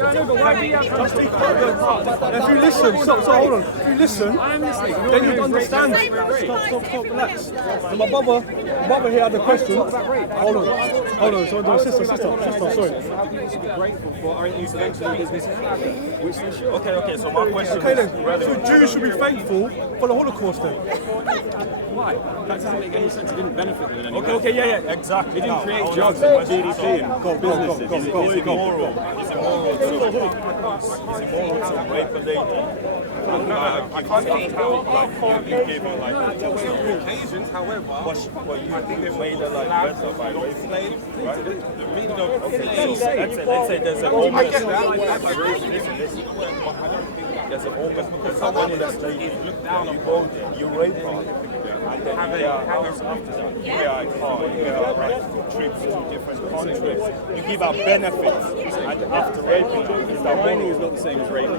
you listen, hold on. If you listen, then you'd understand. Stop, relax. So my brother here had a question. Hold on. So sister, sorry. You should be grateful for, aren't you eventually business happy? Which they should. Okay, so my question Okay then, so Jews should be thankful for the Holocaust then. Why? That doesn't make any sense. It didn't benefit them in any way. Okay, yeah, exactly. It didn't create jobs and GDP and businesses. It's immoral to rape a lady. I can't think how you give her like occasions, however, But you made her like better by of slaves, right? The meaning of Let's say there's an there's an almost because someone in a slave is looked down upon, you rape her. And then you get a house after that. You get a car, you get trips to different countries. You give out benefits, and after raping her, is that mining is not the same as raping.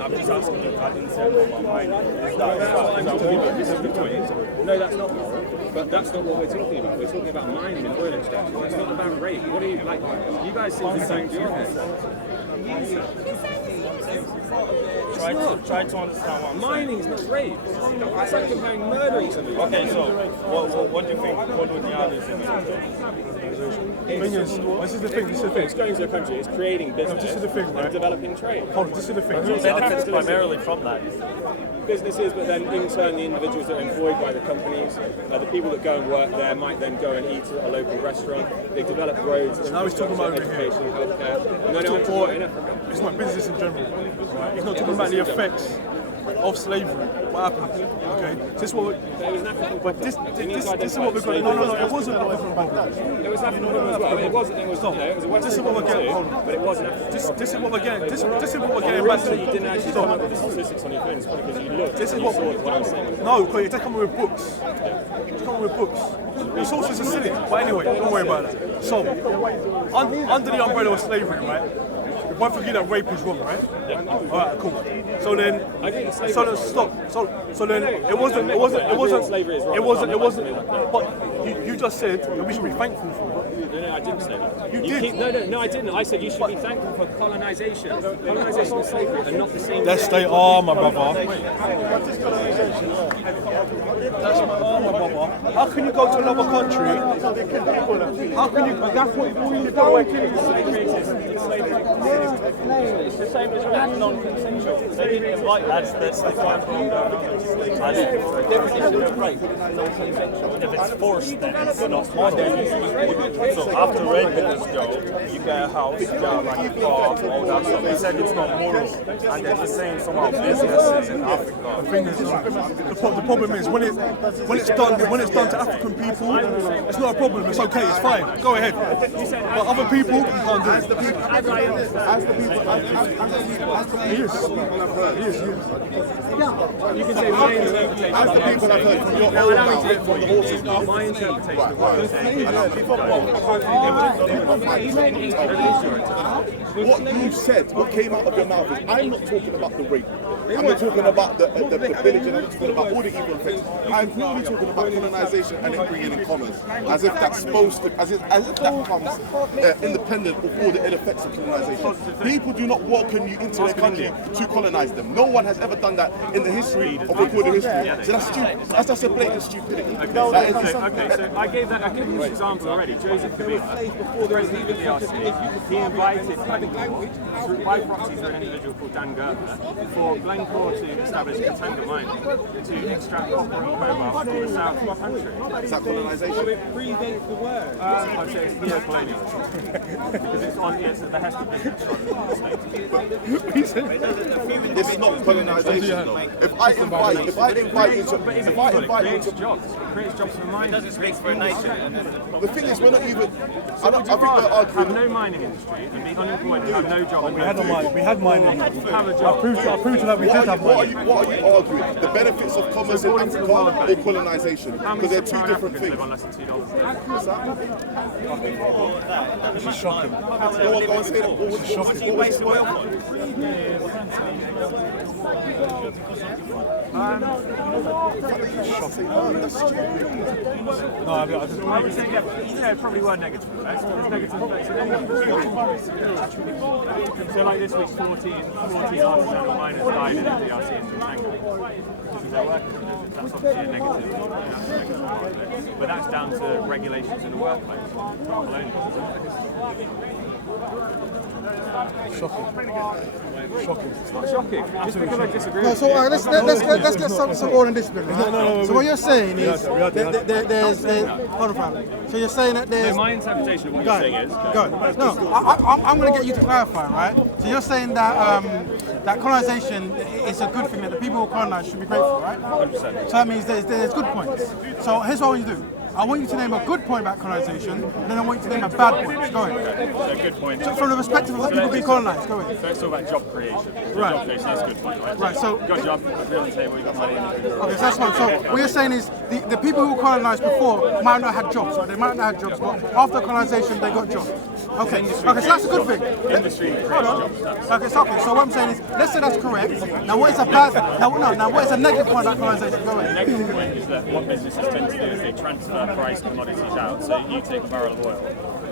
I'm just asking you, I didn't say about mining. Is that This is the point. No, that's not moral. But that's not what we're talking about. We're talking about mining and oil extraction. It's not about rape. What are you like? You guys seem to think Try to understand what I'm saying. mining's not rape. It's like comparing murder to something. Okay, so what do you think colonialism is? This is the thing. It's going to a country, it's creating business, this is the thing, right? and developing trade. Hold on, this is the thing. Benefits primarily from that. Businesses, but then in turn the individuals that are employed by the companies, the people that go and work there might then go and eat at a local restaurant. They develop roads, Now he's talking about education, healthcare. No, in Africa. It's not business in general. Right? He's not talking about the effects of slavery. What happened? Okay, this is what. This is what we're going. No, it wasn't an African problem. It was African problem as well. It was a West This is what we're getting. Hold on. but it wasn't. This is what we're getting. This is what we're getting back to. You didn't actually come up with the statistics on your phone, it's probably because you looked. This is and what. you saw what I was saying. No, because you're coming with books. You're coming with books. The sources are silly. But anyway, don't worry about that. So, under the umbrella of slavery, right? We both agree that rape is wrong, right? Yeah. All right, cool. So then, stop. So then, it wasn't. Slavery is wrong. It wasn't. But you just said that we should be thankful for it. No, I didn't say that. You did. No, I didn't. I said you should be thankful for colonisation. Colonisation and slavery are not the same. Let's stay my brother. My brother. How can you go to another country? How can you? That's what all you do. It's the same as non-consensual. That's the point. If it's forced, then it's not consensual. So after raping this girl, you get a house, you get like a car, all that stuff. He said it's not moral, and then he's saying somehow businesses in Africa. The thing is, the problem is when it's done to African people, it's not a problem. It's okay. It's fine. Go ahead. But other people, you can't do it. He is. You can say my interpretation. As the people have heard from your own mouth, from the horse's mouth. My interpretation of what I'm saying What you said, what came out of your mouth is, I'm not talking about the rape. I'm not talking about the village, and I'm not talking about all the evil effects. I'm purely talking about colonisation and it bringing in commerce, as if that's supposed to, as if that comes independent of all the ill effects of colonisation. People do not welcome you into their country to colonise them. No one has ever done that in the history of recorded history. So that's stupid. That's just a blatant stupidity. Okay, so I gave you this example already. Joseph Kabila, the president of the DRC, he invited by proxy through an individual called Dan Gerber for Glencore to establish Katanga mining to extract copper and cobalt from the south of the country. Is that colonisation? Predates the word. I'd say it's neo-colonial. Because it's on the behest of business rather than the state. It's not colonisation though. If I invite you to, jobs. It creates jobs for miners. It doesn't speak for a nation. the thing is, we're not even. I think they're Have arguing. no mining industry and be unemployed and have no job. And We had mining. I proved to that we did have What mining. are you arguing? The benefits of commerce in Africa or colonisation? Because they're two different things. On less than $2. This is shocking. Go on, say that. What was oil? No, I would say, yeah, it probably were negative effects. There's negative effects in any industry. So like this week, 14 artisanal miners died in the DRC in Katanga because of their work. That's obviously a negative. But that's down to regulations in the workplace. Shocking. It's not shocking. Just because I disagree No, with so you. let's get some order and discipline. Right? So what you're saying is there's hold on, family. So you're saying that there's. My interpretation of what you're saying is. Go. No, I'm going to get you to clarify, right? So you're saying that that colonisation is a good thing, that the people who colonise should be grateful, right? 100%. So that means there's good points. So here's what I want you to do. I I want you to name a good point about colonisation, and then I want you to name a bad point. Go ahead. So good point. So from the perspective of the people being colonised, go ahead. Let's talk about job creation. Right. Job creation, that's a good point, right? Right, so... You've got a job, you've got on the table, you've got money in it. Okay, so that's fine. So what you're saying is the people who were colonised before might not have had jobs, right? They might not have jobs, but after colonisation they got jobs. Okay, so that's a good thing. Industry creates jobs. Okay, so what I'm saying is, let's say that's correct. Now what is a bad? Now what is a negative point about colonisation? Go ahead. The negative point is that what businesses tend to do is they transfer price commodities out. So you take a barrel of oil,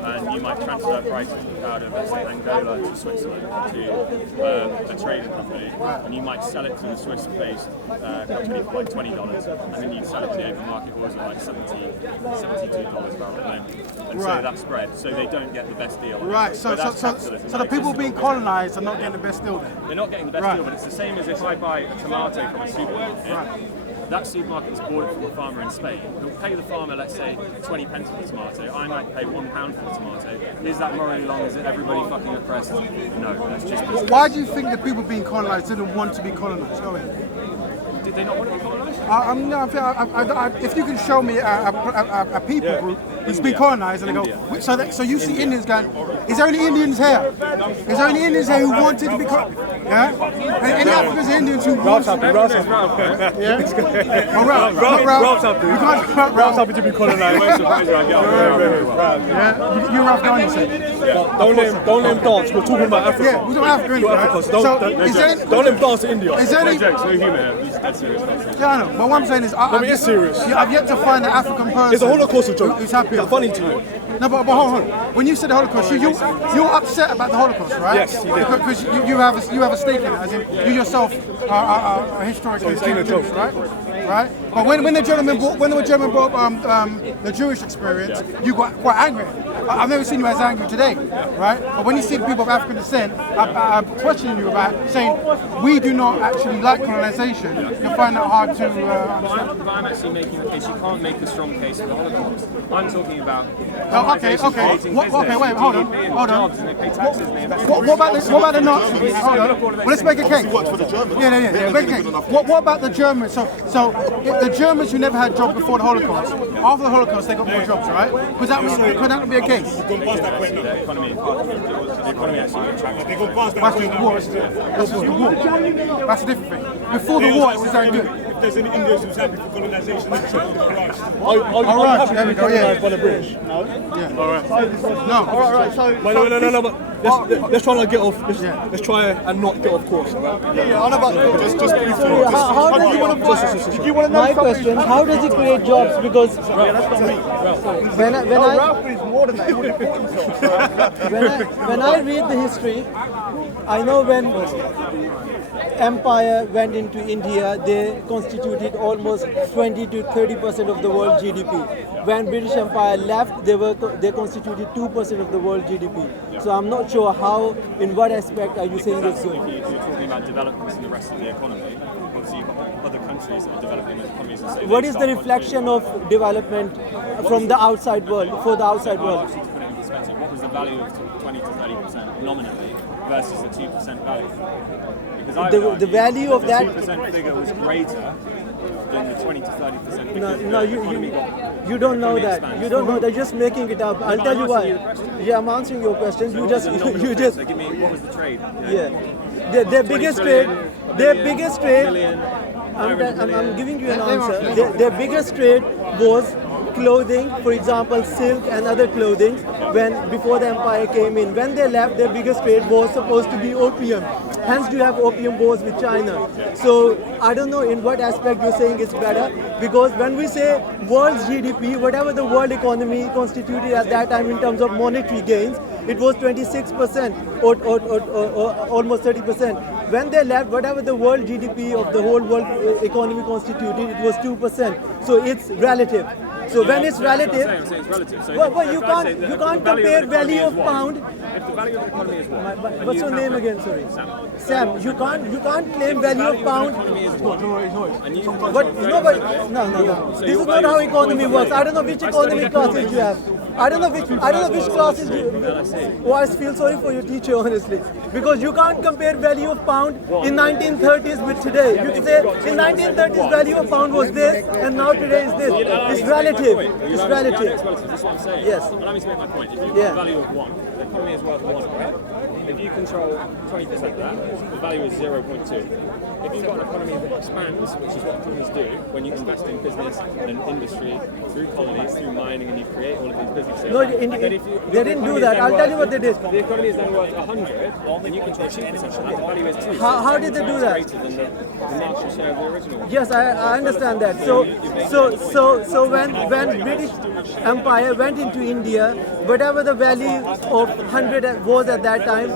and you might transfer prices out of, let's say, Angola to Switzerland to a trading company, and you might sell it to the Swiss-based company for like $20, and then you sell it to the open market oils at like $72 a barrel at the moment. And so that's spread, so they don't get the best deal. Right, so the people being colonised are not getting the best deal then? They're not getting the best deal, but it's the same as if I buy a tomato from a supermarket. Right. That supermarket has bought it from a farmer in Spain. He'll pay the farmer, let's say, 20 pence for the tomato. I might pay £1 for the tomato. Is that morally wrong? Is it everybody fucking oppressed? No, that's just business. Why do you think the people being colonised didn't want to be colonised? Go ahead. Did they not want to be colonised? If you can show me a people group who's been colonised and they go, so you see Indians going, is there any Indians here? Is there any Indians here who wanted to be colonised? Yeah? And any Africans and Indians who wanted to be colonised? Ralph's happy to be colonised. Yeah? You're Afghanistan. Don't let him dance. We're talking about Africa. Yeah, we're talking Africa. Don't let him dance to India. Is there any... No humour. He's dead serious. Yeah, I know. But what I'm saying is, it's serious. I've yet to find an African person. It's a Holocaust of joke. Who's happy. It's funny to you. No, but hold on. When you said the Holocaust, you're upset about the Holocaust, right? Yes, you did. Because you have a stake in it, as in you yourself are historically Jewish, right? Right. But when the German brought up the Jewish experience, you got quite angry. I've never seen you as angry today, right? But when you see the people of African descent, I'm questioning you about saying we do not actually like colonisation. You find that hard to understand. But I'm actually making the case. You can't make a strong case for the Holocaust. I'm talking about. Okay. Wait, hold on. Jobs and they pay taxes and they invest. What about the Nazis? Hold on. Well, let's make a case. Yeah. Make a case. What about the Germans? So the Germans who never had jobs before the Holocaust, after the Holocaust they got more jobs, right? Could that be a case? The economy actually attracted. That's the war. That's a different thing. Before the war, it was very good. If there's any Indians who's happy for colonisation, then show them right. Are you happy to be colonised by the British? No. Yeah. All right. No. All right, so... No. Let's try not get off. Let's try and not get off course. Right? Yeah, I know about just briefly. How does he want to... My question, how does he create jobs? Because when I read the history, I know when Empire went into India, they constituted almost 20 to 30% of the world GDP. When British Empire left, they constituted 2% of the world GDP. So I'm not sure how, in what aspect are you saying this? You're talking about developments in the rest of the economy. Obviously, you've got other countries that are developing their economies. And what is the reflection of development from the outside world, for the outside world? To put it in perspective, what was the value of 20 to 30% nominally versus the 2% value? Because the value of that... The 2% figure was greater than the 20 to 30% figure. No, you don't know that. You don't know that. You're just making it up. I'll tell you why. Yeah, I'm answering your question. So So give me, what was the trade? Yeah. Their biggest trade... I'm giving you an answer. Their biggest trade was clothing, for example, silk and other clothing, before the empire came in. When they left, their biggest trade was supposed to be opium. Hence, you have opium wars with China. So, I don't know in what aspect you're saying it's better, because when we say world's GDP, whatever the world economy constituted at that time in terms of monetary gains, it was 26% or almost 30%. When they left, whatever the world GDP of the whole world economy constituted, it was 2%. So it's relative. So when it's relative, I'm saying it's relative. So well, you can't compare value of pound. If the value of the economy is what? What's your name again? Sorry, Sam. You can't claim value of pound. No. This is not how economy works. I don't know which economic classes you have. I don't know which classes you. Oh, I feel sorry for your teacher, honestly, because you can't compare value of pound in 1930s with today. You can say in 1930s value of pound was this, and now today is this. It's relative. It's relative. That's what I'm saying. Yes. Allow me to make my point. If you've got a value of 1, the economy is worth 1, right? If you control 20% of that, the value is 0.2. If you've got an economy that expands, which is what economies do, when you invest in business and industry through colonies, through mining, and you create all of these businesses. No, they didn't do that. I'll tell you what they did. The economy is then worth 100, and you control 2% of that. The value is 2. How did they do that? Greater than the market share of the original one. Yes, I understand that. So when British Empire went into India, whatever the value of 100 was at that time,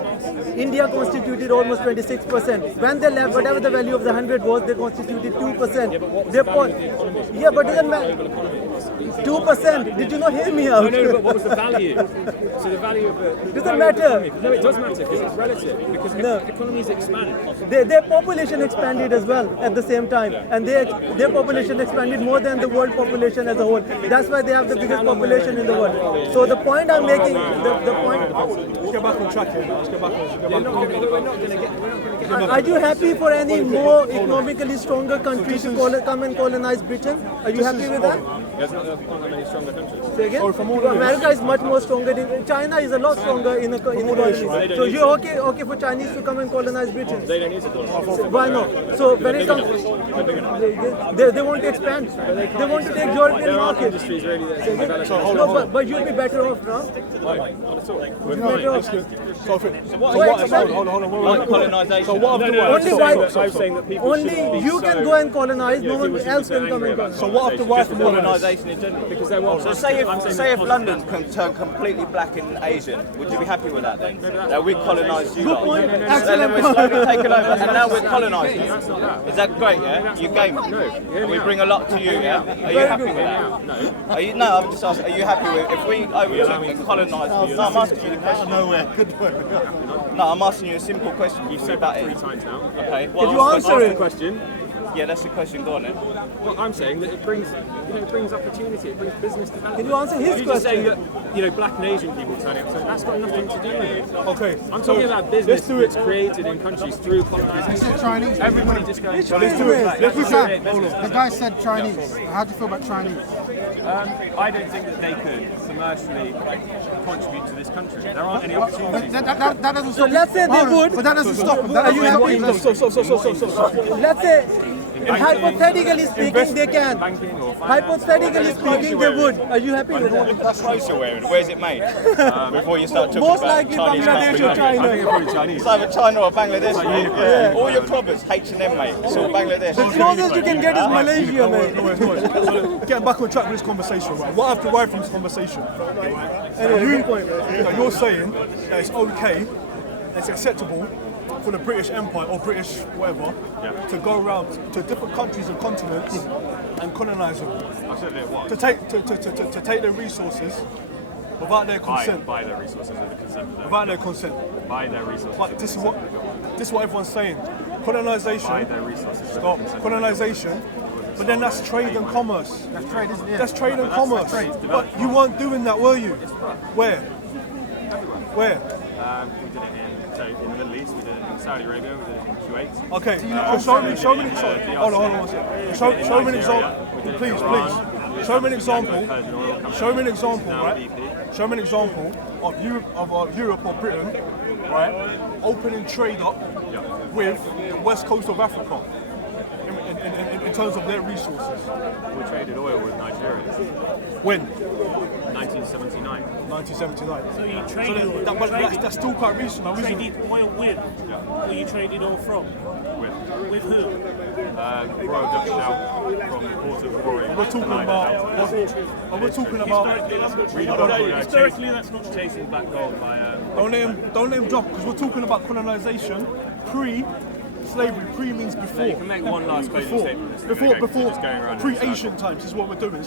India constituted almost 26%. When they left, whatever the value of the 100 was, they constituted 2%. Yeah, but doesn't matter. 2%. Did you not hear me out? No, but what was the value? So the value of the... Doesn't matter. No, it does matter because it's relative. Because economies expand. Their population expanded as well at the same time, and their population expanded more than the world population as a whole. That's why they have the biggest population in the world. So the point I'm making, the point. Let's get back on track here. Let's get back on. Are you happy for any more economically stronger country to come and colonize Britain? Are you happy with that? There's not that many stronger countries. Say again? America is much more stronger. China is a lot stronger in economy. So you're okay for Chinese to come and colonize Britain? They don't need to colonize. Why not? So when it comes, they want to expand. They want to take European market. No, but you'll be better off now. Better off. Hold on. Colonisation. So what after only you can go and colonize. No one else can come and colonize. So what after white Colonisation in general. Because they want. So say if London can turn completely black and Asian, would you be happy with that then? That we colonised you lot. And then we're slowly taking over, and now we're colonising you. Is that great? Yeah, you game. No. We bring a lot to you. Yeah. Are you happy with that? No. Are you? No. I'm just asking. Are you happy with if we overtook and colonised? No, I'm asking you the question. Nowhere. Good work. No, I'm asking you a simple question. You've said that 3 times now. Okay. Did you answer it? Question. Yeah, that's the question. Go on then. Well, I'm saying that it brings opportunity, it brings business development. Can you answer his You're question? just saying that, black and Asian people turning up, so that's got nothing to do with it. Okay. I'm talking about business that's created in countries through colonisation. Chinese. Everybody just goes. Let's do it. The guy said Chinese. How do you feel about Chinese? I don't think that they could commercially contribute to this country. There aren't any opportunities. That doesn't So stop. let's say they would. But that doesn't stop. Are you happy? Let's say, hypothetically speaking, they can. Hypothetically speaking, they would. Are you happy with that? That's clothes you're wearing. Where's it made? Before you start talking Most about likely Chinese Bangladesh or companies. China. It's either China or Bangladesh. Yeah. All your clobbers, H&M, mate. It's all Bangladesh. The closest you can get is Malaysia, mate. So getting back on track with this conversation, right? What I've derived from this conversation, you're saying that it's okay, it's acceptable for the British Empire or British whatever to go around to different countries and continents and colonise them. I said it was. To take their resources without their consent. Buy their resources with the consent of them. Without their consent. Buy their resources. But this is what everyone's saying. Colonisation. Buy their resources. Stop. Colonisation. But then that's trade and commerce. That's trade, isn't it? That's trade and commerce. But you weren't doing that, were you? Where? Where? We did it in the Middle East, we did it in Saudi Arabia, we did it in Kuwait. Okay, show me an example. Hold on one second. Show me an example. Please. Show me an example. Show me an example, right? Show me an example of Europe or Britain, right? Opening trade up with the west coast of Africa in terms of their resources. We traded oil with Nigeria. When? 1979. 1979. So you traded. That's still quite recent. You traded oil with. Or you traded oil from. With who? Royal Dutch Shell from the port of Roy. We're talking about. Historically, that's not true. Chasing black gold by. Don't let him drop because we're talking about colonisation pre-slavery. Pre means before. You can make one last closing statement. Before pre-Asian times is what we're doing.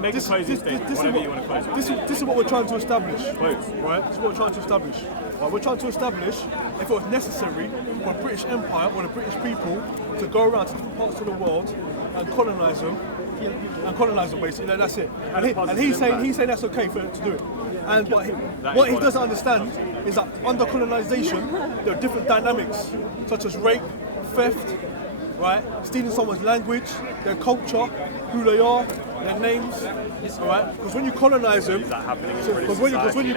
Make a closing statement. Whatever you want to close with. This is what we're trying to establish. Close. Right? This is what we're trying to establish. Right? We're trying to establish if it was necessary for the British Empire or the British people to go around to different parts of the world and colonise them and colonise them basically. And that's it. And he's saying that's okay for to do it. And what he doesn't understand is that under colonisation there are different dynamics such as rape, theft, right? Stealing someone's language, their culture, who they are, their names, right? Because when you colonise them, when you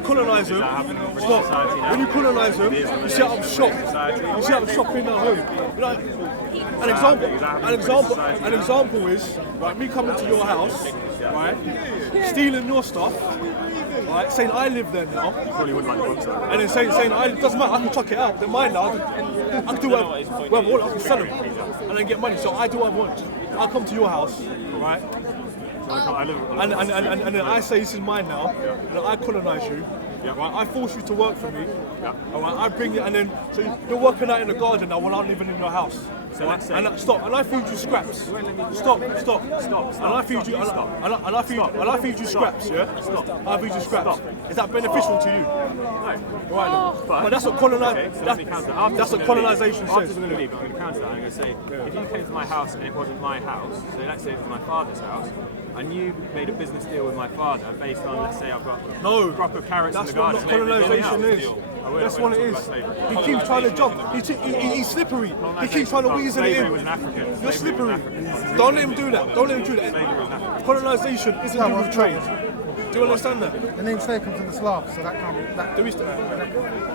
colonise them, you set up shop. You set up shop in their home. You know, an example is right, me coming to your house, right, stealing your stuff. Right, saying I live there now, and then saying it doesn't matter, I can chuck it out, they're mine now, I can do whatever I want, I can sell them, and then get money, so I do what I want. I come to your house, right, and then I say this is mine now, and I colonise you, right, I force you to work for me, alright, I bring it, and then, so you're working out in the garden now while I'm living in your house. So let's say, and I feed you scraps. Stop. And I feed you. And I feed you scraps. Yeah. Stop. I feed you scraps. Is that beneficial to you? No. Right. But that's what colonisation. That's what colonisation says. I'm going to leave. I'm going to counter that. I'm going to say, if you came to my house and it wasn't my house, so let's say it was my father's house, and you made a business deal with my father based on, let's say, I've got proper carrots in the garden. That's what colonisation is. That's what it is. He keeps trying to jump. He's slippery. He keeps trying to weasel it in. You're slippery. Don't let him do that. Colonisation isn't to do with trade. Do you understand that? The name slave comes from the Slavs, so that can't be.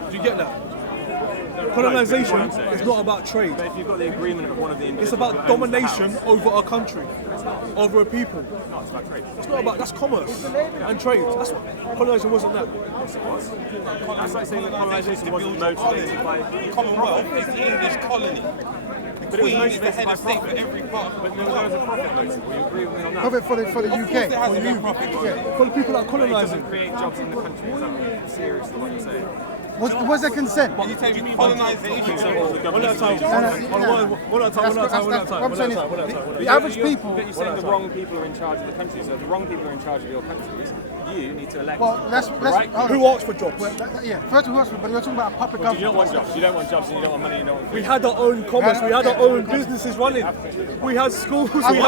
Do you get that? Colonisation is not about trade. But if you've got the agreement of one of the individuals, it's about domination over a country, over a people. No, it's about trade. It's not about, that's commerce and trade. That's what colonisation wasn't that. That's like saying that colonisation wasn't motivated by Commonwealth is the English colony. The Queen is the head of state for every part. But there was a profit motive. Will you agree with me on that? Profit for the UK. Of course there has to be a profit motive. For the people that It colonise doesn't it. create jobs in the country. Is that seriously what you're saying? Was there consent? You say colonisation. One at a time. The average people. But you're saying the wrong people are in charge of the country. So if the wrong people are in charge of your countries, you need to elect. Well, let's Who asked for jobs? First who asked for, but you're talking about public government. You don't want jobs. You don't want jobs, and you don't want money. You don't want food. We had our own commerce. We had our own businesses running. We had schools. We had. Did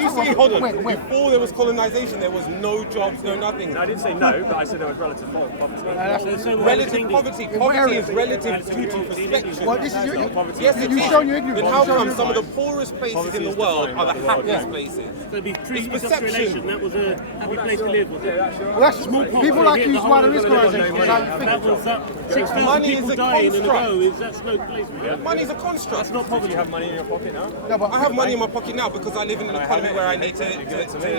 you say, hold on, before there was colonisation, there was no jobs, no nothing? No, I didn't say no, but I said there was relative poverty. Relative poverty. Poverty is relative due to perspective. Well, this is Yes, it you've is. shown your ignorance. Then how come some of the poorest places in the world are the happiest places? So pre-industrialisation, that was a happy place to live, was it? Well, that's people like you why there is colonisation. That was 6,000 Money is people a dying in a construct. row. That's no place for it. Money is a construct. That's not Do poverty. you have money in your pocket now? No, but I have money in my pocket now because I live in an economy where I need to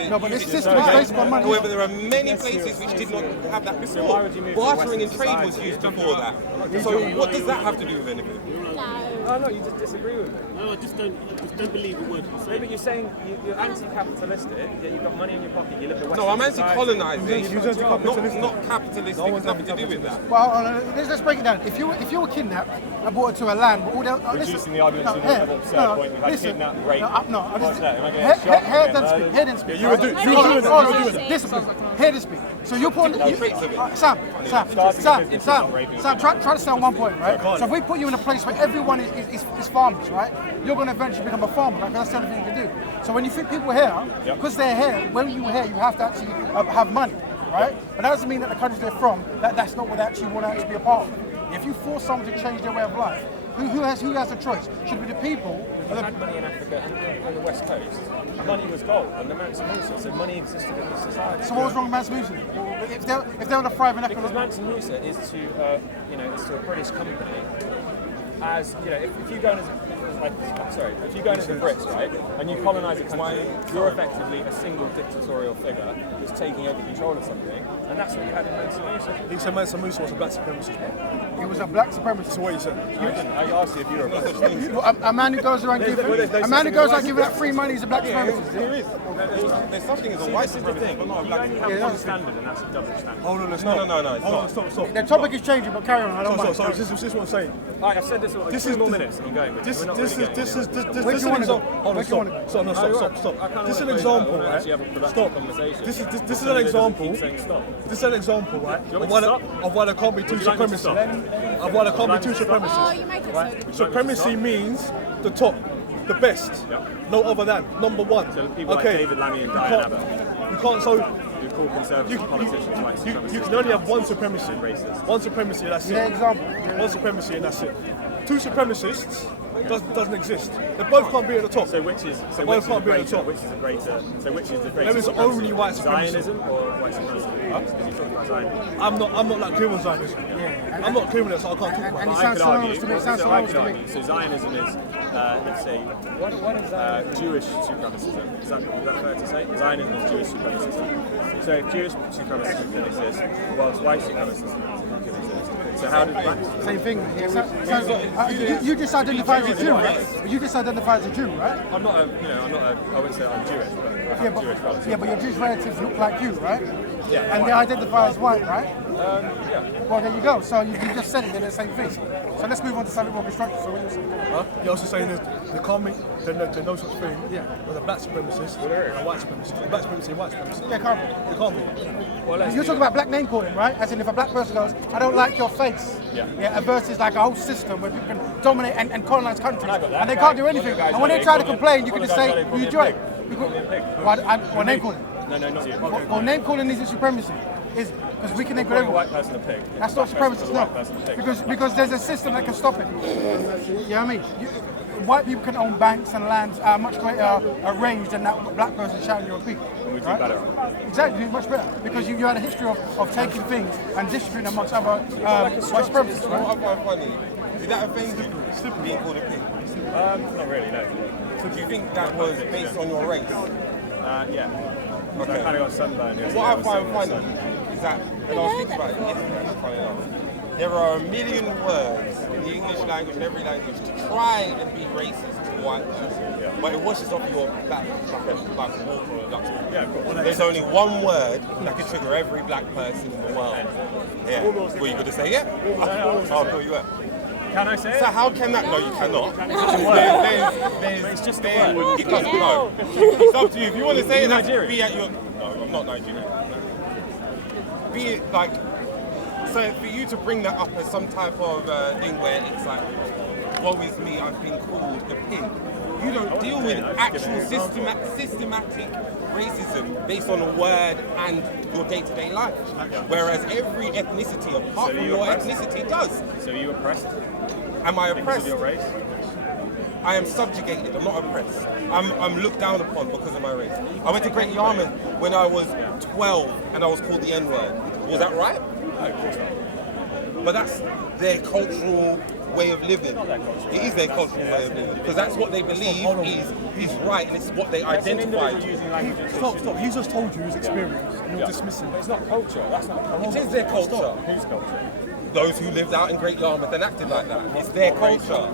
No, but this use it system to is survive. based on money. However, there are many places which did not have that before. Bartering and trade was used before that. So what does that have to do with anything? Oh no, you just disagree with me. No, I just don't believe a word you No, say. but you're saying you're anti-capitalistic, yet you've got money in your pocket, you live in the Western No, I'm society. anti-colonisation. Not capitalistic. It's nothing to do with that. Well, let's break it down. If you were kidnapped and brought to a land, all the Reducing the argument to the absurd point, we've had kidnap, rape. What's that? Am I getting shot? Hear them speak. You were doing that. Discipline. Hear them speak. So you're putting Sam, try to say on one point, right? So if we put you in a place where everyone is farmers, right? You're going to eventually become a farmer, right? That's the only thing you can do. So when you think people here, because they're here, when you're here, you have to actually have money, right? But that doesn't mean that the countries they're from, that's not what they actually want to actually be a part of. If you force someone to change their way of life, who has the choice? Should it be the people? We had money in Africa and on the West Coast. Money was gold, and the Manson Musa, so money existed in the society. So what was wrong with Manson Musa? If they were to thrive in Because Manson Musa is to, is to a British company. As if you go in if you go in as the Brits, right, and you colonise a country, you're effectively a single dictatorial figure who's taking over control of something, and that's what you had in Manson Musa. He said Manson Musa was a black supremacist, bro. He was a black supremacist. That's what he said. I asked you if you were a black supremacist. A man who goes around giving out free money is a black supremacist. There is. There's something as a white supremacist, but not a black You only have one standard, and that's a double standard. Hold on, let's No, stop. no. Stop. The topic is changing, but carry on. I don't mind. So this is what I'm saying. Right, I've said this for This 2 is more the- minutes, and you're going with it. This We're not is really an going example. anywhere. Where do you wanna go? Hold on, stop. This is an example, I don't actually have a right? productive Stop. conversation. This is an Somebody doesn't example. keep saying stop. This is an example, right? you want me to stop? Of why there can't be two Would you like me to supremacists. stop? Of why there can't be two Oh, you supremacists. make it Right? so. Supremacy means the top. the best. No other than number one. So people like David Lammy and Diane Abbott. You can't. So you call conservative politicians white supremacists. you can only have one supremacy. Racist. One supremacy. That's it. Yeah, example. One supremacy and that's it. Two supremacists doesn't exist. They both can't be at the top. So which is they both can't be at the top. Which is the greater? So which is the greater? There is only white supremacy. Zionism or white supremacy? Because you're talking about Zionism. I'm not like clear on Zionism. I'm not clear on it, so I can't talk about it. And it sounds synonymous to me. It sounds synonymous to me. So Zionism is, let's say, Jewish supremacism. Is that fair to say? Zionism is Jewish supremacism. So if Jewish supremacism can exist, whilst white supremacism can exist. So how did that? Same thing. You just identify as a Jew, right? You just identify as a Jew, right? I'm not I wouldn't say I'm Jewish, but I have Jewish relatives. Yeah, but your Jewish relatives look like you, right? Yeah. And they identify as white, right? Yeah. Well, there you go. So you just said it, they're the same thing. So let's move on to something more constructive. So what you're saying? You're also saying there can't be, there's no such thing with a black supremacist and a white supremacist. A black supremacist and white supremacist. Yeah, can't be. It can't be. Well, you're talking about black name calling, right? As in if a black person goes, I don't like your face. Yeah. Versus like a whole system where people can dominate and colonize countries. And they can't do anything. And when they try to complain, you can just say, you enjoy it. Well, name calling. No, not you. Well, name calling isn't supremacy. Is because we can name call everyone. A white person a pig. That's not supremacy, no. Because there's a system that can stop it. You know what I mean? White people can own banks and lands at a much greater range than that black person shouting you're a pig. And we do better. Exactly, much better. Because you had a history of taking things and distributing amongst other white supremacists, right? What I find funny, did that offend you, being called a pig? Not really, no. So do you think that was based on your race? Yeah. Okay. I kind of got sunburned. What I find funny is that, and I was thinking about it yesterday, funny enough, there are a million words in the English language and every language to try and be racist to a white person, but it washes off your back like a walk or a Dutchman. Yeah, of course. There's only one word that can trigger every black person in the world. Yeah. Were you going to say it? I'll call you up. Can I say it? So how can that? No, you cannot. It's just the word. It doesn't know. It's up to you. If you want to say it, Nigerian. be at your. No, I'm not Nigerian. Be it like. So for you to bring that up as some type of thing where it's like, woe is me, I've been called a pig. You don't deal with actual systematic racism based on a word and your day-to-day life. Whereas every ethnicity, apart from your ethnicity, does. So are you oppressed? Am I oppressed? Because of your race? I am subjugated, I'm not oppressed. I'm looked down upon because of my race. I went to Great Yarmouth when I was 12 and I was called the N-word. Was that right? No, of course not. But that's their cultural way of living. It is their cultural way of living because that's what they believe is right and it's what they identify. Stop. He just told you his experience and you're dismissing it. It's not culture. That's not culture. It is their culture. Whose culture? Those who lived out in Great Yarmouth and acted like that. It's their culture.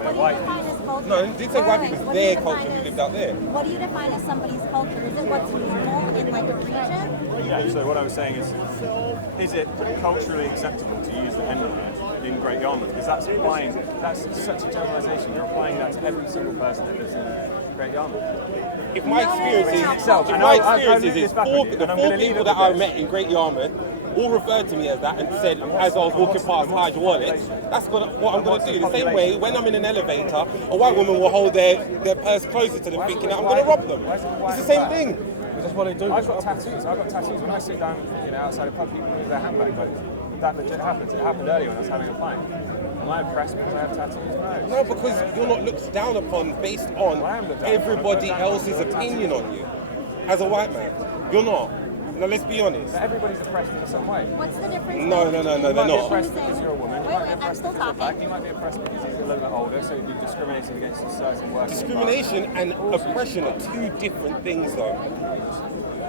No, it didn't say white people, it's their culture who lived out there. What do you define as somebody's culture? Is it what's normal in like a region? Yeah, so what I was saying is it culturally acceptable to use the N-word in Great Yarmouth? Because that's such a generalisation. You're applying that to every single person that lives in Great Yarmouth. If my experience is the four people that I met in Great Yarmouth all referred to me as that and said as I was walking past hide your wallet, that's what I'm going to do. The same way, when I'm in an elevator, a white woman will hold their purse closer to them thinking that I'm going to rob them. It's the same thing. That's what they do. I've got tattoos. When I sit down, outside a pub, people move their handbag. But that legit happens. It happened earlier when I was having a pint. Am I oppressed because I have tattoos? No, because you're not looked down upon based on everybody else's opinion on you. As a white man, you're not. Now let's be honest. But everybody's oppressed in some way. What's the difference? No, they're not. You might be oppressed because you're a woman. You might be I'm oppressed still because you're black. talking. You might be oppressed because he's a little bit older, so you're discriminating against a certain work. Discrimination and oppression are two different things, though.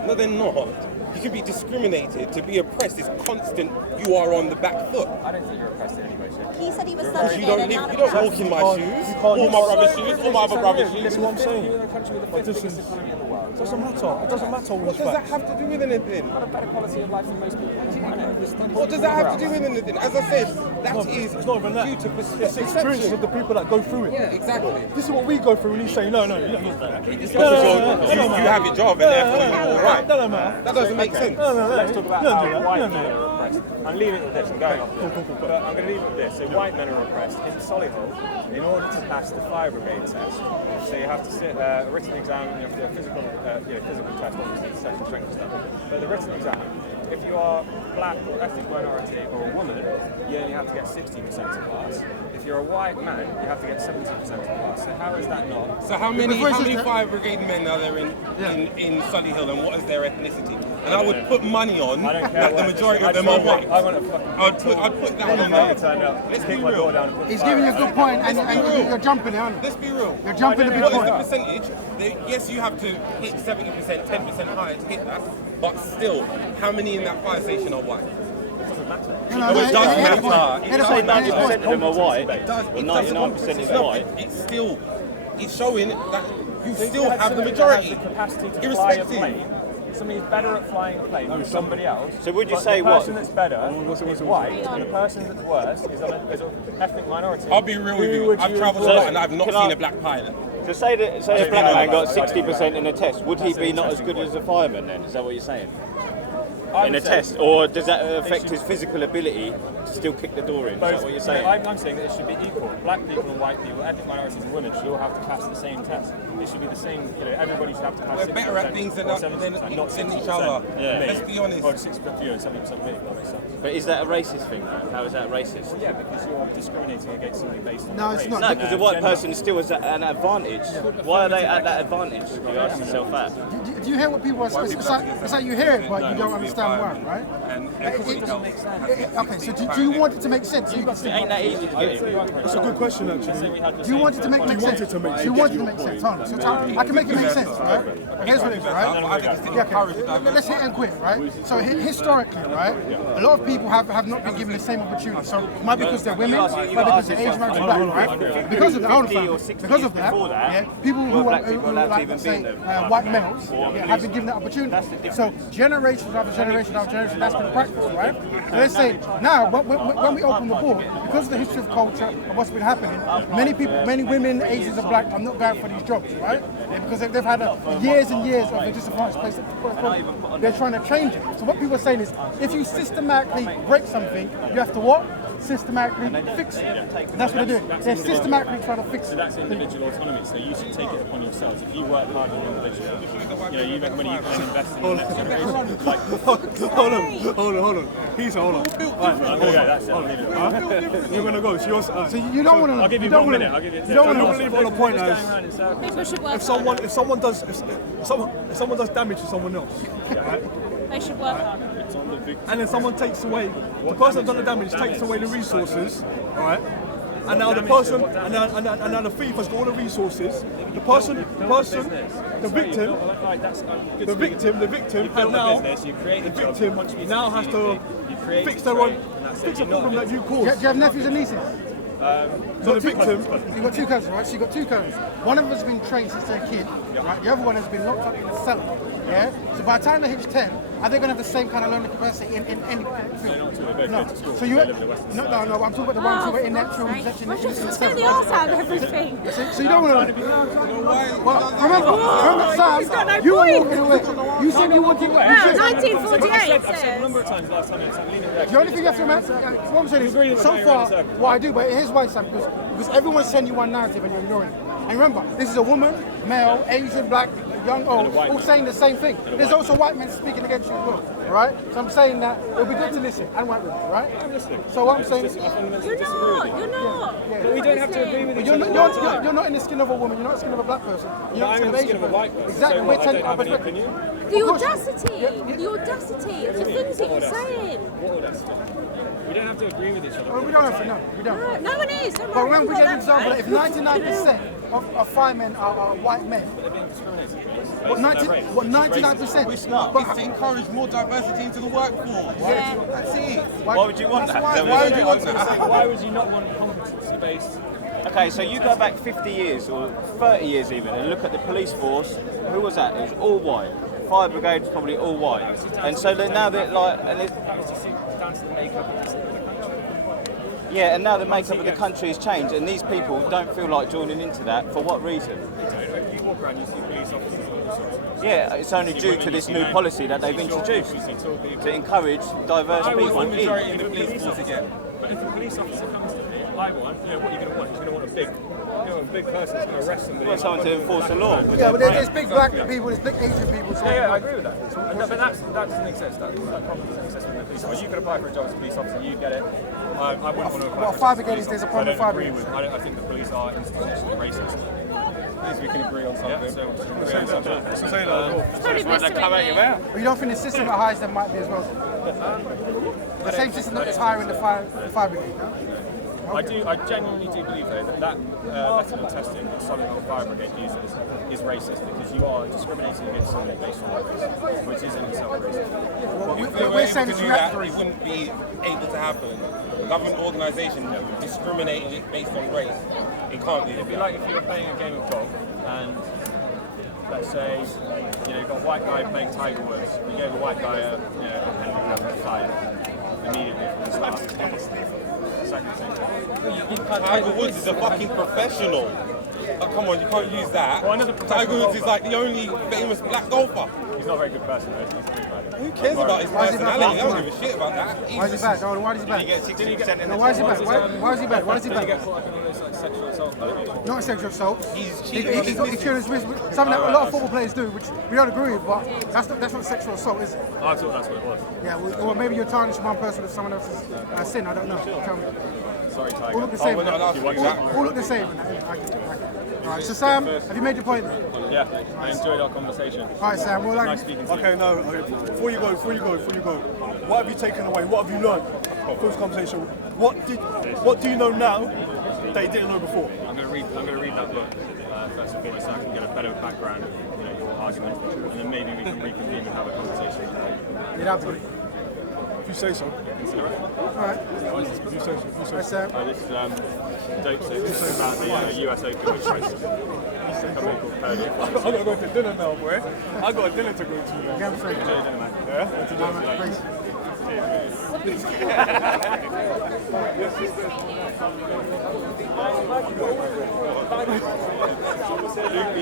No, they're not. You can be discriminated. To be oppressed is constant. You are on the back foot. I don't think you're oppressed in any way, shape. He said he was You subjugated. don't walk in my shoes, all my rubber shoes, all my other rubber shoes. That's what I'm saying. You're in a country with the fifth biggest economy in the world. It doesn't matter. It doesn't matter. What does that have to do with anything? You've got a better quality of life than most people on the planet. What does that have to do with anything? As I said, It's not even that. due to It's the experiences of the people that go through it. Yeah, exactly. This is what we go through when you say, no, you don't need that. You have your job and therefore you're all right. That don't matter. That doesn't make sense. Let's talk about how white men are oppressed. I'm leaving it with this. I'm going off this. But I'm going to leave it with this. So white men are oppressed in Solihull in order to pass the fire brigade test. So you have to sit a written exam and you have to do a physical test, obviously, sexual strength stuff. But the written exam, if you are black or ethnic minority or a woman, you only have to get 60% to pass. If you're a white man, you have to get 70% to pass. So how is that not? So how many fire brigade men are there in Solihull, and what is their ethnicity? And I would put money on that the majority of them are white. I'd put that on there. Let's be real. He's giving you a good point, and you're jumping it, aren't you? Let's be real. You're jumping the big point. What is the percentage? Yes, you have to hit 70%, 10% higher to hit that, but still, how many in that fire station are white? It does matter. If you say 90% of them are white, or 99% is white, it's showing that you still have the majority. The capacity to fly a plane. Somebody's better at flying a plane than somebody else. So would you say what? The person that's better is white, and the person that's worse is an ethnic minority. I'll be real with you. I've travelled a lot and I've not seen a black pilot. So say a black man got 60% in a test, would he be not as good as a fireman then? Is that what you're saying? In a test, or does that affect his physical ability to still kick the door in? Is that what you're saying? I'm saying that it should be equal. Black people and white people, ethnic minorities and women should all have to pass the same test. It should be the same. Everybody should have to pass. We're better at things than each other. Yeah. Let's be honest. Or 6% for you and 70% me. That makes sense. But is that a racist thing? Though? How is that racist? Well, yeah, because you're discriminating against somebody based on No, race. it's not. No, because the white person still has an advantage. Why are they at that advantage? You ask yourself that. Do you hear what people are saying? It's like you hear it, but you don't understand why, right? Okay, so do you want it to make sense? It ain't that easy to get in. That's a good question, actually. Do you want it to make sense? Do you want it to make sense? Hold on. So I can make it make sense, right? Here's what it is, right? Yeah, okay. Let's hit and quit, right? So historically, right, a lot of people have not been given the same opportunity. So it might be because they're women, might be because they're Asian, might be black, right? Because of that, hold on, because of that, yeah, people who like, say, white males, have been given that opportunity. So generations after generation after generation, that's been practiced, right? So let's say now, when we open the book, because of the history of culture and what's been happening, many women, Asians, and black are not going for these jobs, right? Yeah, because they've had years and years of a disadvantaged place. They're trying to change it. So what people are saying is, if you systematically break something, you have to what? Systematically fix it. That's what they're doing. They're systematically trying to fix it. So that's individual autonomy. So you should take it upon yourselves. If you work hard as an individual, you make money, you can invest in the next generation. Hold on. Hold on. Okay, that's it. You're gonna go. So you don't want to. I'll give you 1 minute. I'll give you. You don't want to leave on a point People should work if someone does damage to someone else, right? They should work on it. And then someone takes away, the person that's done the damage takes away the resources, alright? And now the person, and now the thief has got all the resources. The victim now has to fix a problem that you caused. Do you have nephews and nieces? So the victim... You've got two cousins, right? So you've got two cousins. One of them has been trained since they're a kid, right? The other one has been locked up in a cellar, yeah? So by the time they hit 10, are they going to have the same kind of learning capacity in any field? No. So you... No, I'm talking about the ones who are in that film section. Just get the arse out of everything. So you don't want to... Well, remember, Sam, you were walking away. You said you wanted... 1948 I've said a number of times last time, I'm leaning back. The only thing you have to remember, what I'm saying is, so far, what I do, but here's why, Sam, because everyone's sending you one narrative and you're ignoring it. And remember, this is a woman, male, Asian, black, young, old, all saying the same thing. There's also white men speaking against you as well, right? So I'm saying that it would be good to listen, and white women, right? I'm listening. So what I'm saying is... You're not. But we don't have to agree with each other. You're not in the skin of a woman, you're not in the skin of a black person. You're not in the skin of a white person. Exactly, we're telling our perspective. The audacity of the things that you're saying. What audacity? We don't have to agree with each other. Well, we don't have to, no, we don't. No one is. But remember, we gave an example that if 99% of firemen are white men, But they're being discriminated against. what 99%? It's not. It's to encourage more diversity into the workforce. Yeah. That's it. Why would you want that? Why would you want that? Why would you not want competency-based? Okay, so you go back 50 years or 30 years even and look at the police force. Who was that? It was all white. Fire brigade was probably all white. And so now that like, and down to the makeup of the country. Yeah, and now the makeup of the country has changed, and these people don't feel like joining into that. For what reason? You walk around, you see police officers of all sorts. Yeah, it's only due to this new policy that they've introduced to encourage diverse people in. Majority in the police force again. But if a police officer comes to me, I want, what are you going to want? You're going to want a big person that's going to arrest somebody. You want someone to enforce the law. Yeah, but there's big black people, there's big Asian people. So Yeah, I agree with that. But that doesn't exist. That problem doesn't exist with the police officer. You can apply for a job as a police officer, you get it. I wouldn't want to apply for five again is there's a problem with five again. I think the police are institutionally racist. At least we can agree on something. Yeah, so But you don't think the system that hires them might be as well? The same system that's hiring the fire brigade, no? I genuinely do believe though that methanol testing that Solid Gold Fire Brigade uses is racist because you are discriminating against someone based on their race, which is in itself racist. Well, we're saying it's reactionary. It wouldn't be able to happen. A government organisation discriminating based on race, it can't be. It'd be like if you were playing a game of golf and let's say you've got a white guy playing Tiger Woods, you gave a white guy a handicap of 5 immediately from the start. Tiger Woods is a fucking professional. Oh, come on, you can't use that. Tiger Woods is like the only famous black golfer. He's not a very good person though, he's a good guy. Who cares about his personality? I don't give a shit about that. Why is he bad? Why is he bad? You get 60% in the Why is he bad? Why is he bad? Why is he Did he get bad? caught up in all this like sexual assault? Not sexual assault. He's He's cheating on his got insurance risk. Something that a lot of football players do, which we don't agree with, but that's not sexual assault, is it? I thought that's what it was. Yeah, or maybe you're tarnishing one person with someone else's sin. I don't know. Tell me. Sorry, Tiger. All look the same. Exactly. All look the same. Alright, so Sam, have you made your point? Yeah, I enjoyed our conversation. Alright, Sam, well, Nice speaking to you. Okay, before you go, what have you taken away? What have you learned from this conversation? What do you know now that you didn't know before? I'm going to read that book first and foremost, so I can get a better background, your argument, and then maybe we can reconvene and have a conversation. You'd have to. If you say so. Consider it. Alright. If you say so. Alright, Sam. This dope six about the US Open crisis. Company called Purdy. I gotta go to dinner now, boy. I got a dinner to go to. Again, free.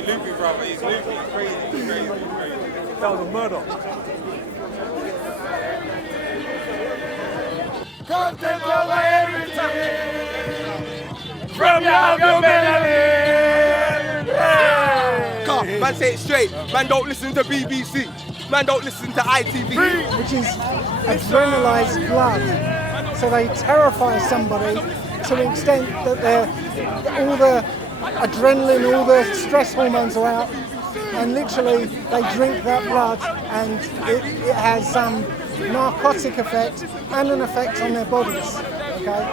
Loopy, brother. He's loopy. Crazy. That was a murder. Come take over everything from your melody. Man, say it straight. Man, don't listen to BBC. Man, don't listen to ITV. Which is adrenalized blood. So they terrify somebody to the extent that all the adrenaline, all the stress hormones are out, and literally they drink that blood, and it has some narcotic effect and an effect on their bodies. Okay.